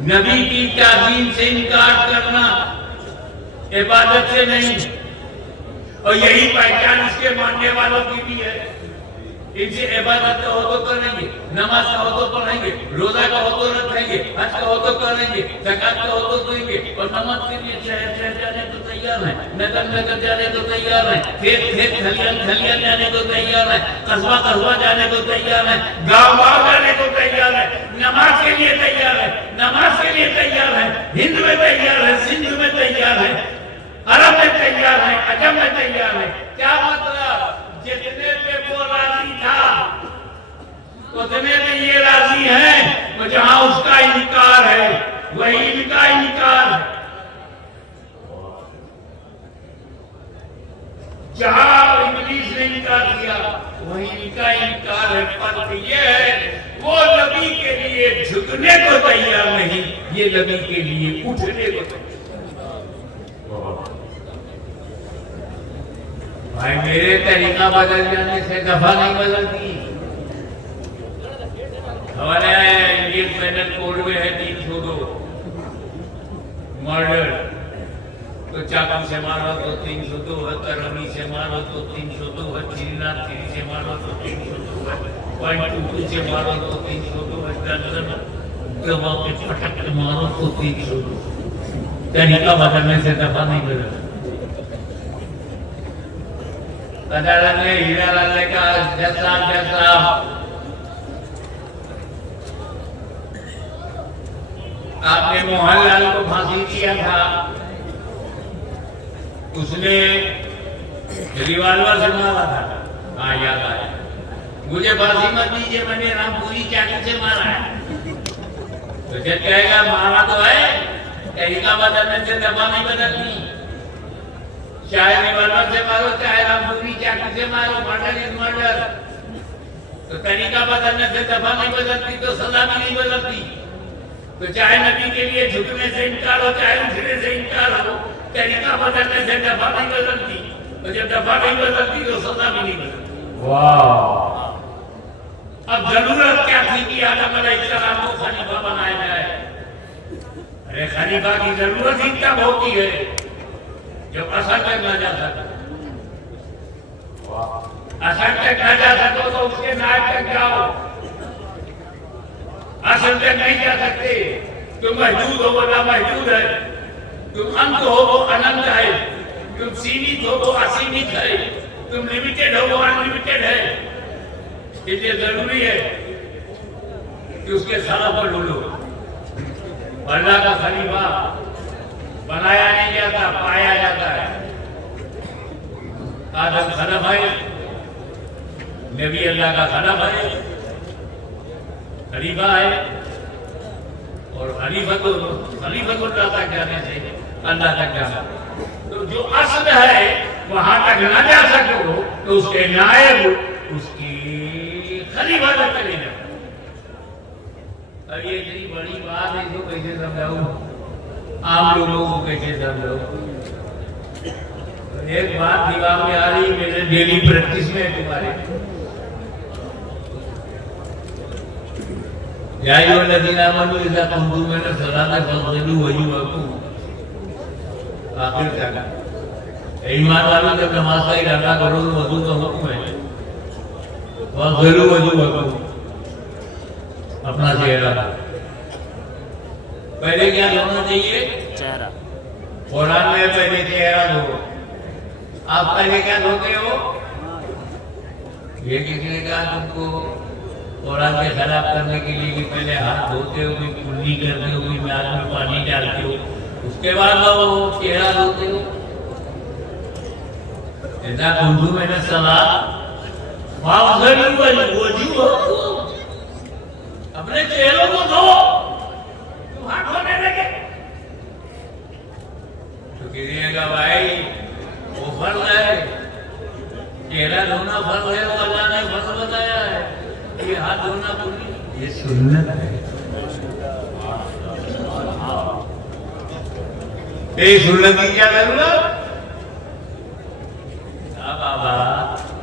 नबी की ताज़ीम से इनकार करना इबादत से नहीं। और यही पहचान इसके मानने वालों की भी है। इनसे इबादत का हो तो करेंगे, नमाज का हो तो पढ़ेंगे, रोजा का हो तो रखेंगे, हज का हो तो करेंगे, ज़कात का हो तो देंगे। और नमाज के लिए शहर शहर जाने तो तैयार है, नगर नगर जाने तो तैयार है, खेत खेत खलियान खलियान जाने को तैयार है, कस्बा कस्बा जाने को तैयार है, गाँव गाँव जाने को तैयार है। नमाज के लिए तैयार है, नमाज के लिए तैयार है, हिंद में तैयार है, सिंध में तैयार है, अरब में तैयार है, अजम में तैयार है। क्या मतलब? जितने पे वो राजी था उतने में ये राजी है, तो जहां उसका इनकार है वही इनका इनकार है। जहां इब्लीस ने इनकार किया वही इनका इनकार है। फर्क ये है वो नबी के लिए झुकने को तैयार नहीं, ये नबी के लिए उठने को तैयार। भाई मेरे तरीका बदल जाने से दफा नहीं बदलती। हमारे इंडियन पेनल कोड में है 302 मर्डर, तो चाकू से मारो तो 302 है, करमी से मारो तो 302 है, थ्री से मारो तो 302 है, 0.22 से मारो तो 302 है, दर्जन दबा के फटक के मारो तो 302। तरीका बदलने से दफा नहीं बदलता। अदालत ने हीरा लाने का जैसा आपने मोहनलाल को फांसी दिया था, उसने रिवाल्वर से मारा था। हाँ याद आया, मुझे फांसी मत दीजिए, मैंने रामपुरी चाकू से मारा है। तो जब कहेगा मारा तो है, तरीका बदलने से दफा नहीं बदलती। चाहे रिवाल्वर से मारो, चाहे रामपुरी चाकू से मारो, मर्डर इज मर्डर। तो तरीका बदलने से दफा नहीं बदलती, तो सजा भी नहीं बदलती। तो चाहे नबी के लिए झुकने से इनकार हो, चाहे उठने से इनकार हो, तरीका बदलने से दफा नहीं बदलती। तो जब दफा नहीं बदलती तो सजा भी नहीं बदलती। वाह। अब जरूरत क्या थी कि आदम अलैहिस्सलाम को खलीफा बनाया जाए? अरे खलीफा की जरूरत ही तब होती है जब असर तक न जा सके। असर तक न जा सको तो उसके नायब तक जाओ। असल तक नहीं जा सकते। तुम महदूद हो वो लामहदूद है, तुम अंत हो वो अनंत है, तुम सीमित हो वो असीमित है, तुम लिमिटेड हो वो अनलिमिटेड है। इसलिए जरूरी है कि उसके खिलाफ पर ढूंढो। अल्लाह का खलीफा बनाया नहीं जाता, पाया जाता है। आदम खलीफा है, नबी अल्लाह का खलीफा है, खलीफा है। और खलीफा तो अल्लाह तक जाने से अल्लाह तक जाना। तो जो असल है वहां तक न जा सको तो उसके नायब उसकी खलीफा तक चले जाओ। अब ये इतनी बड़ी बात है, तो कैसे समझाऊं, आम लोगों को कैसे समझाऊं? एक बात दिमाग में आ रही मेरे डेली प्रैक्टिस में तुम्हारे, आखिर तक ईमान वालों जब नमाज का इरादा करो तो वजू का हुक्म है, वजू अपना चेहरा पहले क्या धोना चाहिए? चेहरा। कुरान में पहले चेहरा धो। आप पहले क्या धोते हो? ये किसी ने कहा तुमको कुरान के खिलाफ करने के लिए कि पहले हाथ धोते हो, कोई कुल्ली करते हो, कोई नाक में पानी डालते हो, उसके बाद वो चेहरा धोते हो। ऐसा कुंजू मैंने सलाह वजू हो, अपने चेहरों को धो, तुम हाथ धोने लगे तो कीजिएगा भाई वो फर्ज है, चेहरा धोना फर्ज है, वो अल्लाह ने फर्ज बताया है। ये हाथ धोना पूरी ये सुन्नत है। ये सुन्नत की क्या जरूरत? बाबा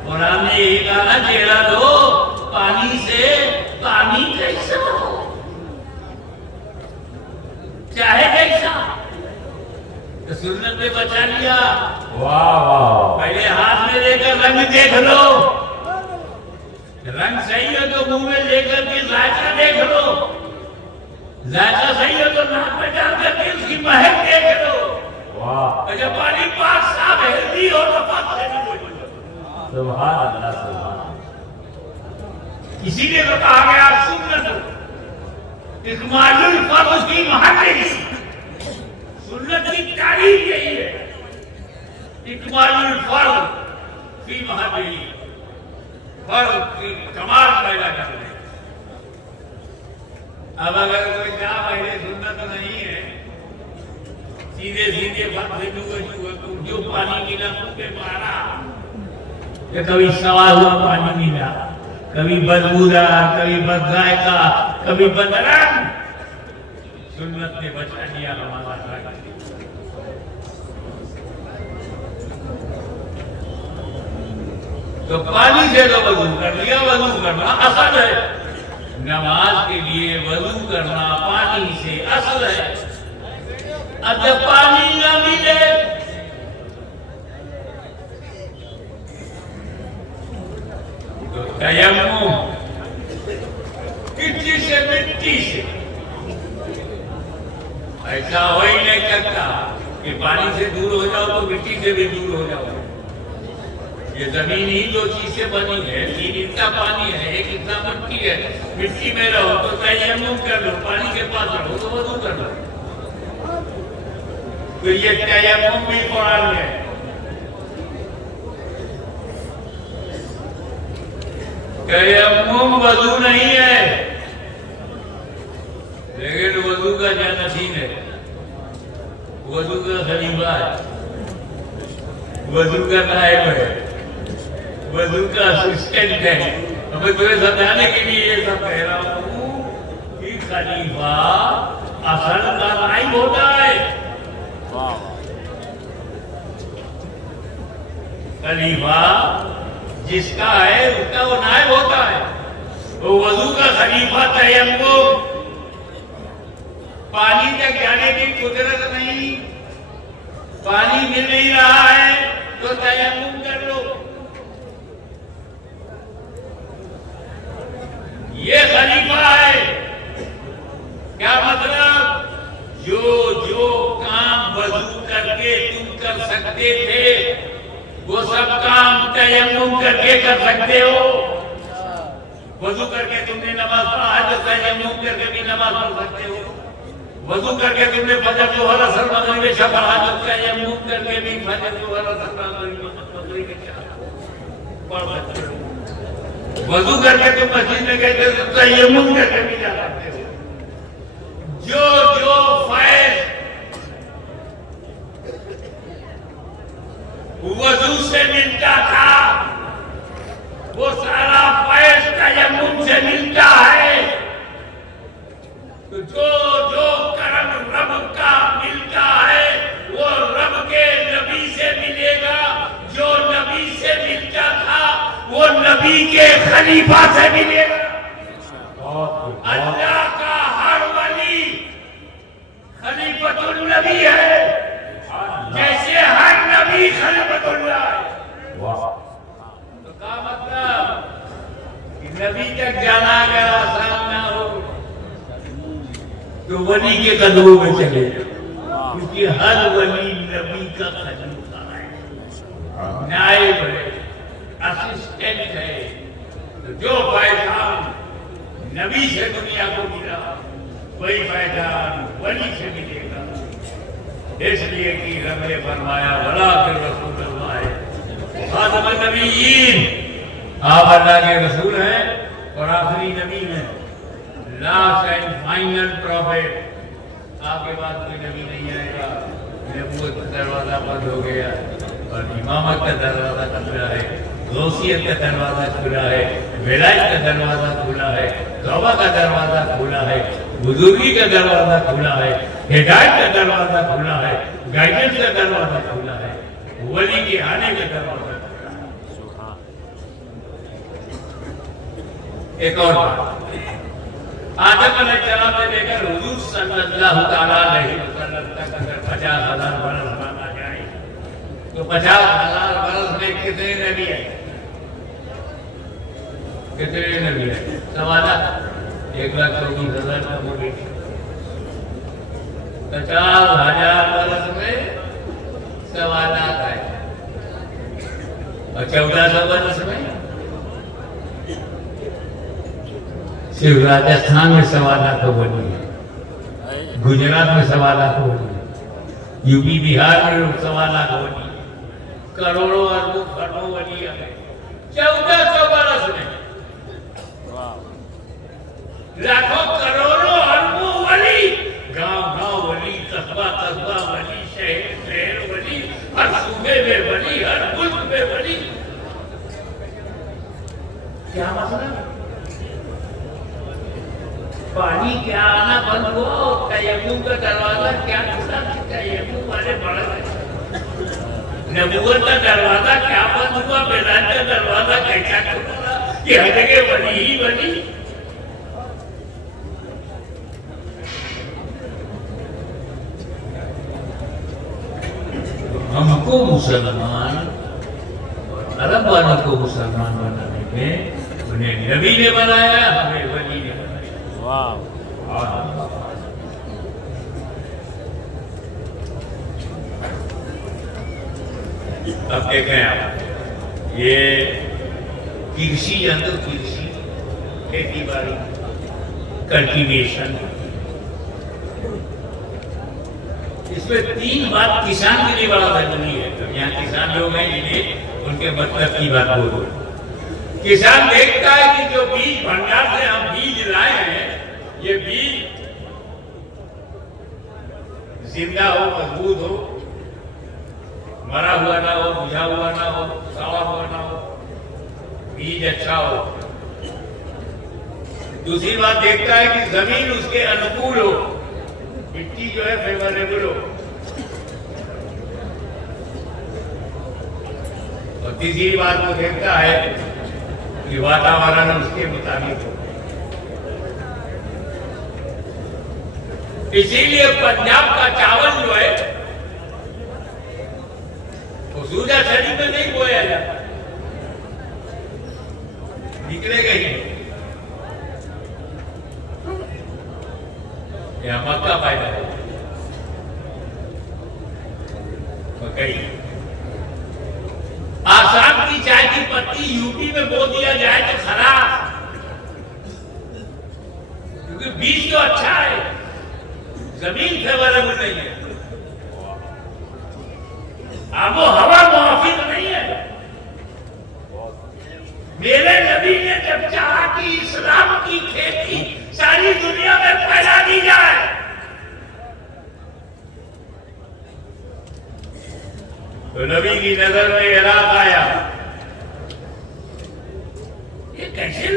कुरान ने यही कहा ना, चेहरा धो पानी से, पानी कैसा हो चाहे कैसा, तो सुन्नत में बचा लिया। वाह वाह। पहले हाथ में लेकर रंग देख लो, रंग सही हो तो मुंह में लेकर के जायका देख लो, जायका सही हो तो नाक में डाल करके उसकी महक देख लो। वाह। जब पानी पाक साफ हेल्दी हो तो पाक सुभान अल्लाह, सुभान। इसीलिए तो कहा गया सुन्नत इकमालुल फर्ज की महत्व, सुन्नत की तारीफ यही है, इकमालुल फर्ज की महत्व, फर्ज की कमाल पैदा करने। अब अगर कोई क्या पहले सुन्नत नहीं है, सीधे सीधे फर्ज जो पानी गिरा उसके मारा, या कभी सवाल हुआ पानी मिला, कभी बदबूदार, कभी बदजायका, कभी बदरंग, सुन्नत ने बचा लिया हमारा। तो पानी से तो वजू कर लिया, वजू करना आसान है, नमाज के लिए वजू करना पानी से असल है। अब जब पानी न मिले तो तयम्मुम किसी से मिट्टी से, ऐसा हो ही नहीं सकता कि पानी से दूर हो जाओ तो मिट्टी से भी दूर हो जाओ। ये जमीन ही दो चीज से बनी है, 3 इंचा पानी है, 1 इंचा मिट्टी है। मिट्टी में रहो तो तयम्मुम कर लो, पानी के पास रहो तो वजू कर लो। तो ये तयम्मुम भी कुरान में है। तयम्मुम वजू नहीं है, लेकिन वजू का जानशीन है, वजू का खलीफा है, वजू का नायब है, वजू का असिस्टेंट है। मैं तुम्हें समझाने के लिए ये सब कह रहा हूँ कि खलीफा असल का नायब होता है। खलीफा जिसका है उसका वो नायब होता है। वो वजू का खलीफा तयम्मुम, पानी तक जाने की कुदरत नहीं, पानी मिल नहीं रहा है तो तयम्मुम कर लो। ये खलीफा है। क्या मतलब? जो जो काम वजू करके तुम कर सकते थे वो सब काम तयम्मुम करके कर सकते हो। वजू करके तुमने नमाज पढ़ा तो तयम्मुम करके भी नमाज पढ़ सकते हो। वजू करके तुमने फजर जोहर असर मगरिब इशा पढ़ा तो तयम्मुम करके भी फजर जोहर असर मगरिब इशा पढ़ सकते हो। वजू करके तुम मस्जिद में गए तो तयम्मुम करके भी जा सकते हो। जो जो फैज वजू से मिलता था वो सारा फैज तयम्मुम से मिलता है। तो जो जो करम रब का मिलता है वो रब के नबी से मिलेगा। जो नबी से मिलता था वो नबी के खलीफा से मिलेगा। अल्लाह का हर वली खलीफतुल नबी है, जैसे हर नबी खलीफतुल्लाह है। तो क्या मतलब कि नबी तक जाना अगर आसान ना हो तो वली के कदमों में चले जाओ, क्योंकि हर वली नबी का खलीफा है, नायब है, असिस्टेंट है। तो जो फैजान नबी से दुनिया को मिला वही फैजान वली से मिलेगा। इसलिए कि रब ने फरमाया वला के रसूल अल्लाह है, खातमुन नबीयीन, आप अल्लाह के रसूल हैं और आखिरी नबी हैं, लास्ट एंड फाइनल प्रॉफिट। आपके बाद कोई नबी नहीं आएगा। नबूवत का दरवाजा बंद हो गया और इमामत का दरवाजा खुला है, गौसियत का दरवाजा खुला है, विलायत का दरवाजा खुला है, तौबा का दरवाजा खुला है, बुजुर्गी का दरवाजा खुला है, हिदायत का दरवाजा खुला है, गाइडेंस का दरवाजा खुला है, वली के आने का दरवाजा खुला है। एक और बात, आदम अलैहिस्सलाम से लेकर हुजूर सल्लल्लाहु अलैहि वसल्लम तक अगर 50,000 बरस माना जाए तो 50,000 बरस में कितने नबी है? कितने नबी है? सवाल 1,24,000 का बोले 50,000 बरस में सवालात है और 1400 बरस में सिर्फ राजस्थान में सवालात हो बनी है, गुजरात में सवालात हो बनी है, यूपी बिहार में सवालात हो बनी, करोड़ों अरबों खरबों बनी है 1400 बरस में। लाखों करोड़ों अरबों वली, गांव गांव वली, कस्बा कस्बा वली, शहर शहर वली, हर सूबे में वली, हर मुल्क में वली। क्या मतलब? पानी क्या आना बंद हुआ और तयम्मुम का दरवाजा क्या खुला? तयम्मुम वाले बड़ा नबूवत का दरवाजा क्या बंद हुआ? विलायत का दरवाजा कैसा खुला? कि हर जगह वली ही वली। हमको मुसलमान और अरब वालों को मुसलमान बनाने में उन्हें नबी ने बनाया, हमें वली ने बनाया। वाह अब देखें आप, ये कृषि यंत्र, कृषि खेती बाड़ी, कल्टीवेशन, इसमें 3 बात किसान के लिए बड़ा जरूरी है। तो यहाँ किसान लोग हैं, इन्हें उनके मतलब की बात बोलो। किसान देखता है कि जो बीज भंडार से हम बीज लाए हैं, ये बीज जिंदा हो, मजबूत हो, मरा हुआ ना हो, बुझा हुआ ना हो, सड़ा हुआ ना हो, बीज अच्छा हो। दूसरी बात देखता है कि जमीन उसके अनुकूल हो, मिट्टी जो है फेवरेबल हो, और तीसरी बात वो देखता है कि वातावरण उसके मुताबिक हो। इसीलिए पंजाब का चावल जो है वो सूजा शरीर में नहीं बोया जाता, निकलेगा ही। यहाँ मक्का पैदा है, मकई। आसाम की चाय की पत्ती यूपी में बो दिया जाए तो खराब, क्योंकि बीज तो अच्छा है, जमीन फेवरेबल नहीं है, आबो हवा मुआफिक नहीं है। मेरे नबी ने जब चाहा कि इस्लाम की खेती सारी दुनिया में फैला दी जाए, तो नबी की नजर में इराक आया, ये कैसे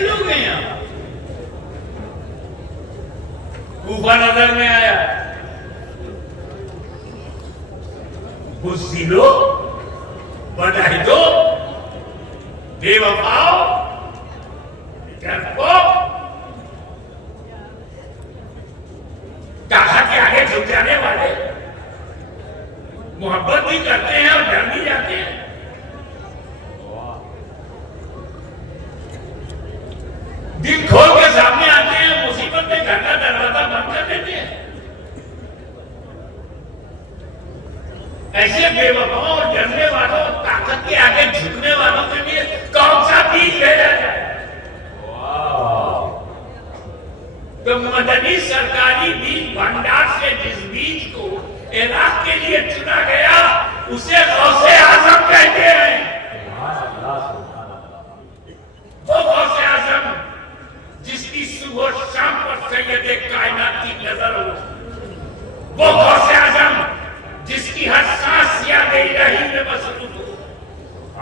लोग हैं यहाँ। कूफा नजर में आया, बुज़दिलो, बधाई दो, बेवफाओ, डरपोक, ताकत के आगे झुक जाने वाले, मोहब्बत भी करते हैं और डर भी जाते हैं। दिल खोल के सामने आते हैं, मुसीबत में घर का दरवाजा बंद कर देते हैं। ऐसे बेवफाओं और डरने वालों, ताकत के आगे झुकने वालों के लिए कौन सा बीज भेजा जाए। तो मदनी सरकारी बीज भंडार से जिस बीज को इराक के लिए चुना गया, उसे गौसे आजम कहते हैं। वो गौसे आजम जिसकी सुबह शाम पर सैयदे कायनात की नजर हो, वो गौसे आजम जिसकी हर सांस याद इलाही में मसरूफ हो,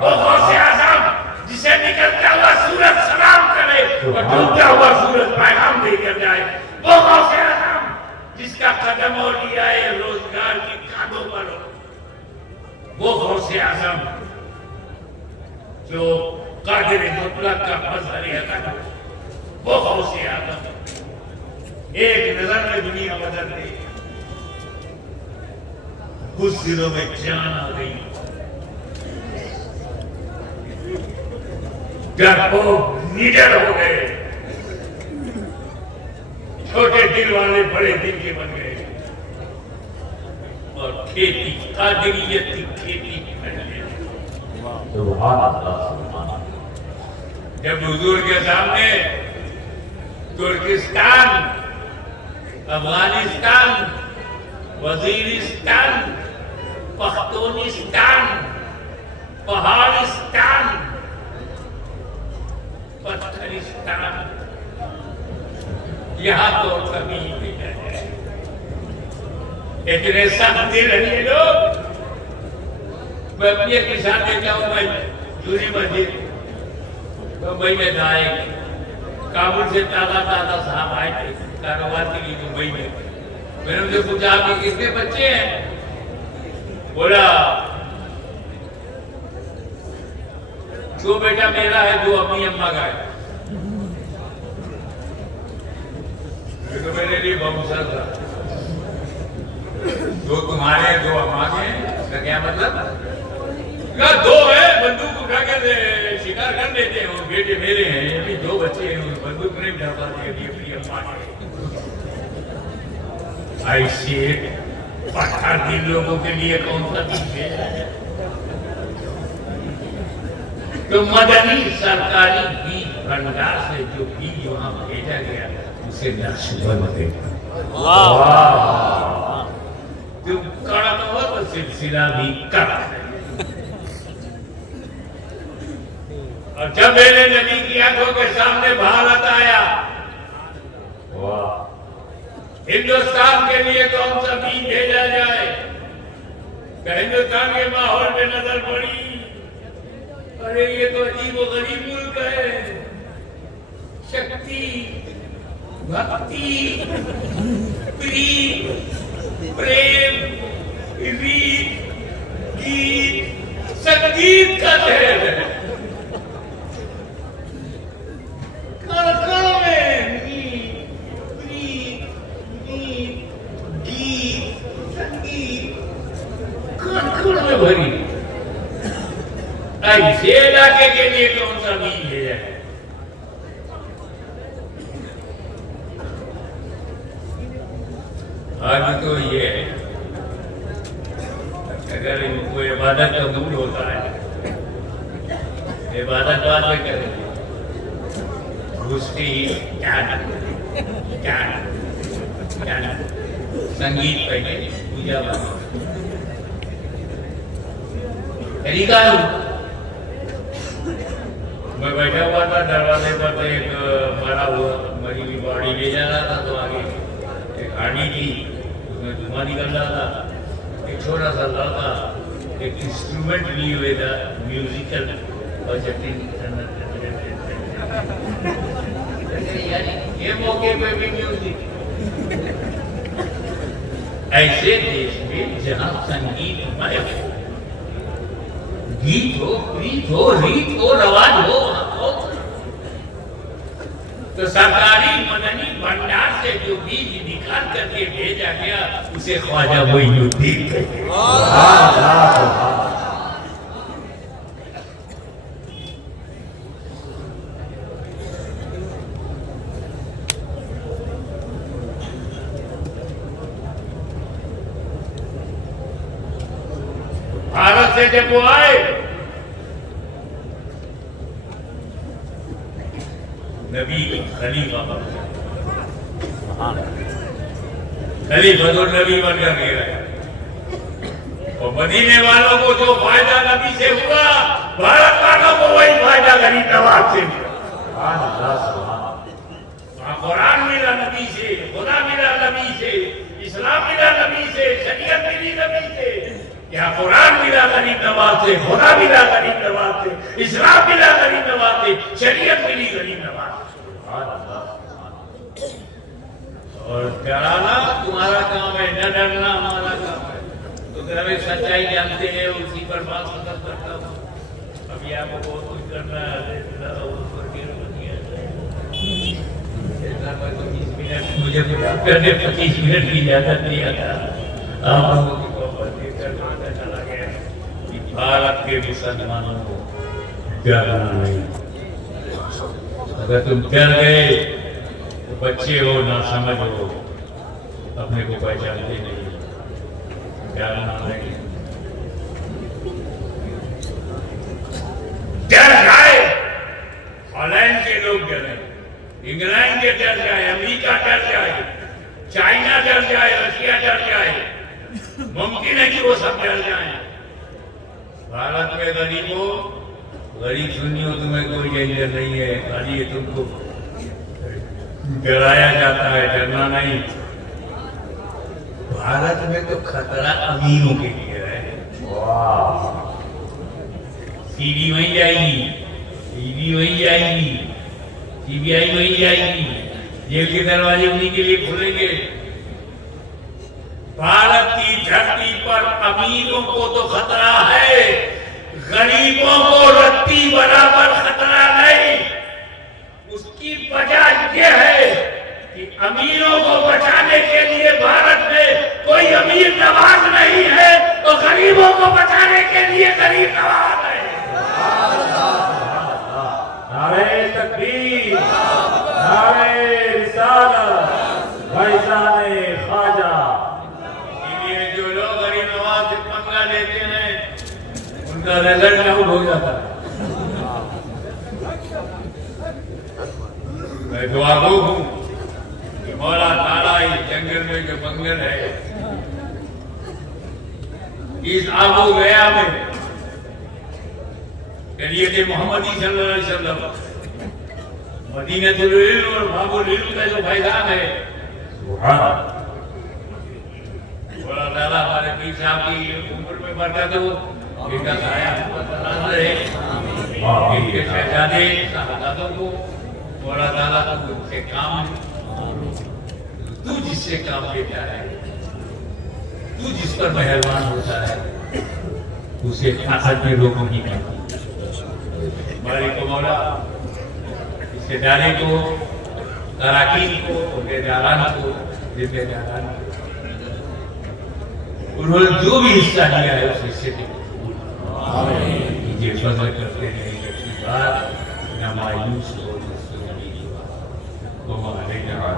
वो गौसे आजम जिसे निकलता हुआ सूरज सलाम करे और डूबता हुआ सूरज पैगाम देकर जाए, वो गौसे आजम जिसका कदम और लिया है रोजगार की कांधों पर हो, वो गौसे आजम जो कादिर मुतलक का मजहर हक़, वो गौसे आजम एक नजर में दुनिया बदल गई। कुछ दिनों में जान आ गई, डरपोक निडर हो गए, छोटे दिल वाले बड़े दिल के बन गए, और खेती कादिरियत की खेती फैलने लगी। जब हुजूर के सामने तुर्किस्तान, अफगानिस्तान, वजीरिस्तान, पख्तूनिस्तान, पहाड़िस्तान, पत्थरिस्तान, यहाँ तो कभी नहीं है। इतने सख्त दिल है ये लोग। मैं अपने किसान देखता हूँ भाई, दूरी मस्जिद मुंबई में जाए, काबुल से ताजा साहब आए थे कारोबार के लिए मुंबई में। मैंने उनसे पूछा आपके कितने बच्चे हैं? बोला जो बेटा मेरा है, जो अपनी अम्मा का है। तो मेरे लिए बहुत सर था, जो तुम्हारे, जो अम्मा के क्या मतलब? क्या दो है, बंदूक उठाकर शिकार कर लेते हैं, वो बेटे मेरे हैं, अभी दो बच्चे हैं, बंदूक नहीं उठा पाते अभी अपनी अम्मा ने। ऐसे पत्थर दिल लोगों के लिए कौन सा बीज है? तो मदनी सरकारी बीज भंडार से जो बीज वहां भेजा गया उसे नक्शबंद कहते हैं। तुम कड़क हो तो सिलसिला भी कड़क है। और जब मेरे नबी की आंखों के सामने भारत आया, हिंदुस्तान के लिए कौन सा बीज भेजा जाए? हिंदुस्तान के माहौल में नजर पड़ी, अरे ये तो अजीब व गरीब मुल्क है, शक्ति, भक्ति, प्रीत, प्रेम, रीत, गीत, संगीत का शहर है। कण-कण में रीत, प्रीत, गीत, गीत, संगीत, कण-कण में भरी। ऐसे इलाके के लिए कौन सा बीज है? आज तो ये है, अगर इनको इबादत का मूड होता है, इबादत बाद में करेंगे, उसकी संगीत पहले, पूजा बाद। तरीका मैं बैठा हुआ था दरवाजे पर, तो एक मरा हुआ मरी हुई बॉडी ले जा रहा था, तो आगे एक गाड़ी थी, उसमें धुआं निकल रहा था। एक छोटा सा लड़का एक इंस्ट्रूमेंट लिए हुए था, म्यूजिकल बजटिंग, ये मौके पे भी म्यूजिक। ऐसे देश में जहाँ संगीतमय गीत हो, प्रीत हो, रीत हो, रवाज हो, तो सरकारी मदनी भंडार से जो बीज निकाल करके भेजा गया उसे ख्वाजा मोइनुद्दीन कहते हैं। भारत से जब वो आए, नबी खलीफा खलीफतुल नबी बनकर गए, और मदीने वालों को जो फायदा नबी से हुआ, भारत वालों को वही फायदा गरीब नवाज से मिला। कुरान मिला नबी से, खुदा मिला नबी से, इस्लाम मिला नबी से, शरीयत मिली नबी से। क्या कुरान मिला गरीब नवाज से, खुदा मिला गरीब नवाज से, इस्लाम मिला गरीब नवाज से, शरीयत मिली गरीब नवाज से। और डराना तुम्हारा काम है, न डरना हमारा काम है। तो अगर सच्चाई जानते हैं, उसी पर बात खत्म करता हूँ। अभी आपको बहुत कुछ करना है, 25 मिनट मुझे करने 25 मिनट की इजाजत दिया था। आप लोगों की चला गया कि भारत के मुसलमानों को डरना नहीं। अगर तुम डर गए तो बच्चे हो, ना समझ हो, अपने को पहचानते नहीं, डरना नहीं। डर जाए, हॉलैंड के लोग डरे, इंग्लैंड के डर जाए, अमेरिका डर जाए, चाइना डर जाए, रशिया डर जाए, मुमकिन है कि वो सब डर जाए। भारत में गरीबों, गरीब सुनियो, तुम्हें कोई डेंजर नहीं है, खाली ये तुमको डराया जाता है, डरना नहीं। भारत में तो खतरा अमीरों के लिए है। सीडी वहीं जाएगी, ईडी वहीं जाएगी, सीबीआई वहीं जाएगी, जेल के दरवाजे उन्हीं के लिए खुलेंगे। भारत की धरती पर अमीरों को तो खतरा है, गरीबों को रत्ती बराबर खतरा नहीं। उसकी वजह यह है कि अमीरों को बचाने के लिए भारत में कोई अमीर नवाज नहीं है, और गरीबों को ये कमाल है। नारे तकबीर, नारे रिसालत, फैज़ाने ख्वाजा। इसलिए जो लोग गरीब नवाज से पंगा लेते हैं उनका रिजल्ट आउट हो जाता है। मैं दुआ गो हूँ कि मौला ताला इस जंगल में जो बंगल है, इस आबू गया में शरीयत मोहम्मदी सल्लल्लाहु अलैहि वसल्लम, मदीनतुल इल्म और बाबुल इल्म का जो फैज़ान है, मौला ताला हमारे पीर साहब की उम्र में बरकत हो, इनका साया बरकरार रहे, इनके शहजादे शहादतों को मौला ताला उनसे काम, तू जिससे काम लेता है, तू जिस पर मेहरबान होता है, उसे ताकत में लोगों की करता है। हमारे को मौला हिस्सेदारी को, तराकीन को, उम्मीदवारान को, जिम्मेदारान को, उन्होंने जो भी हिस्सा दिया है उस हिस्से को ये फजल करते हैं। अच्छी बात न मायूस हो, तो हमारे यहाँ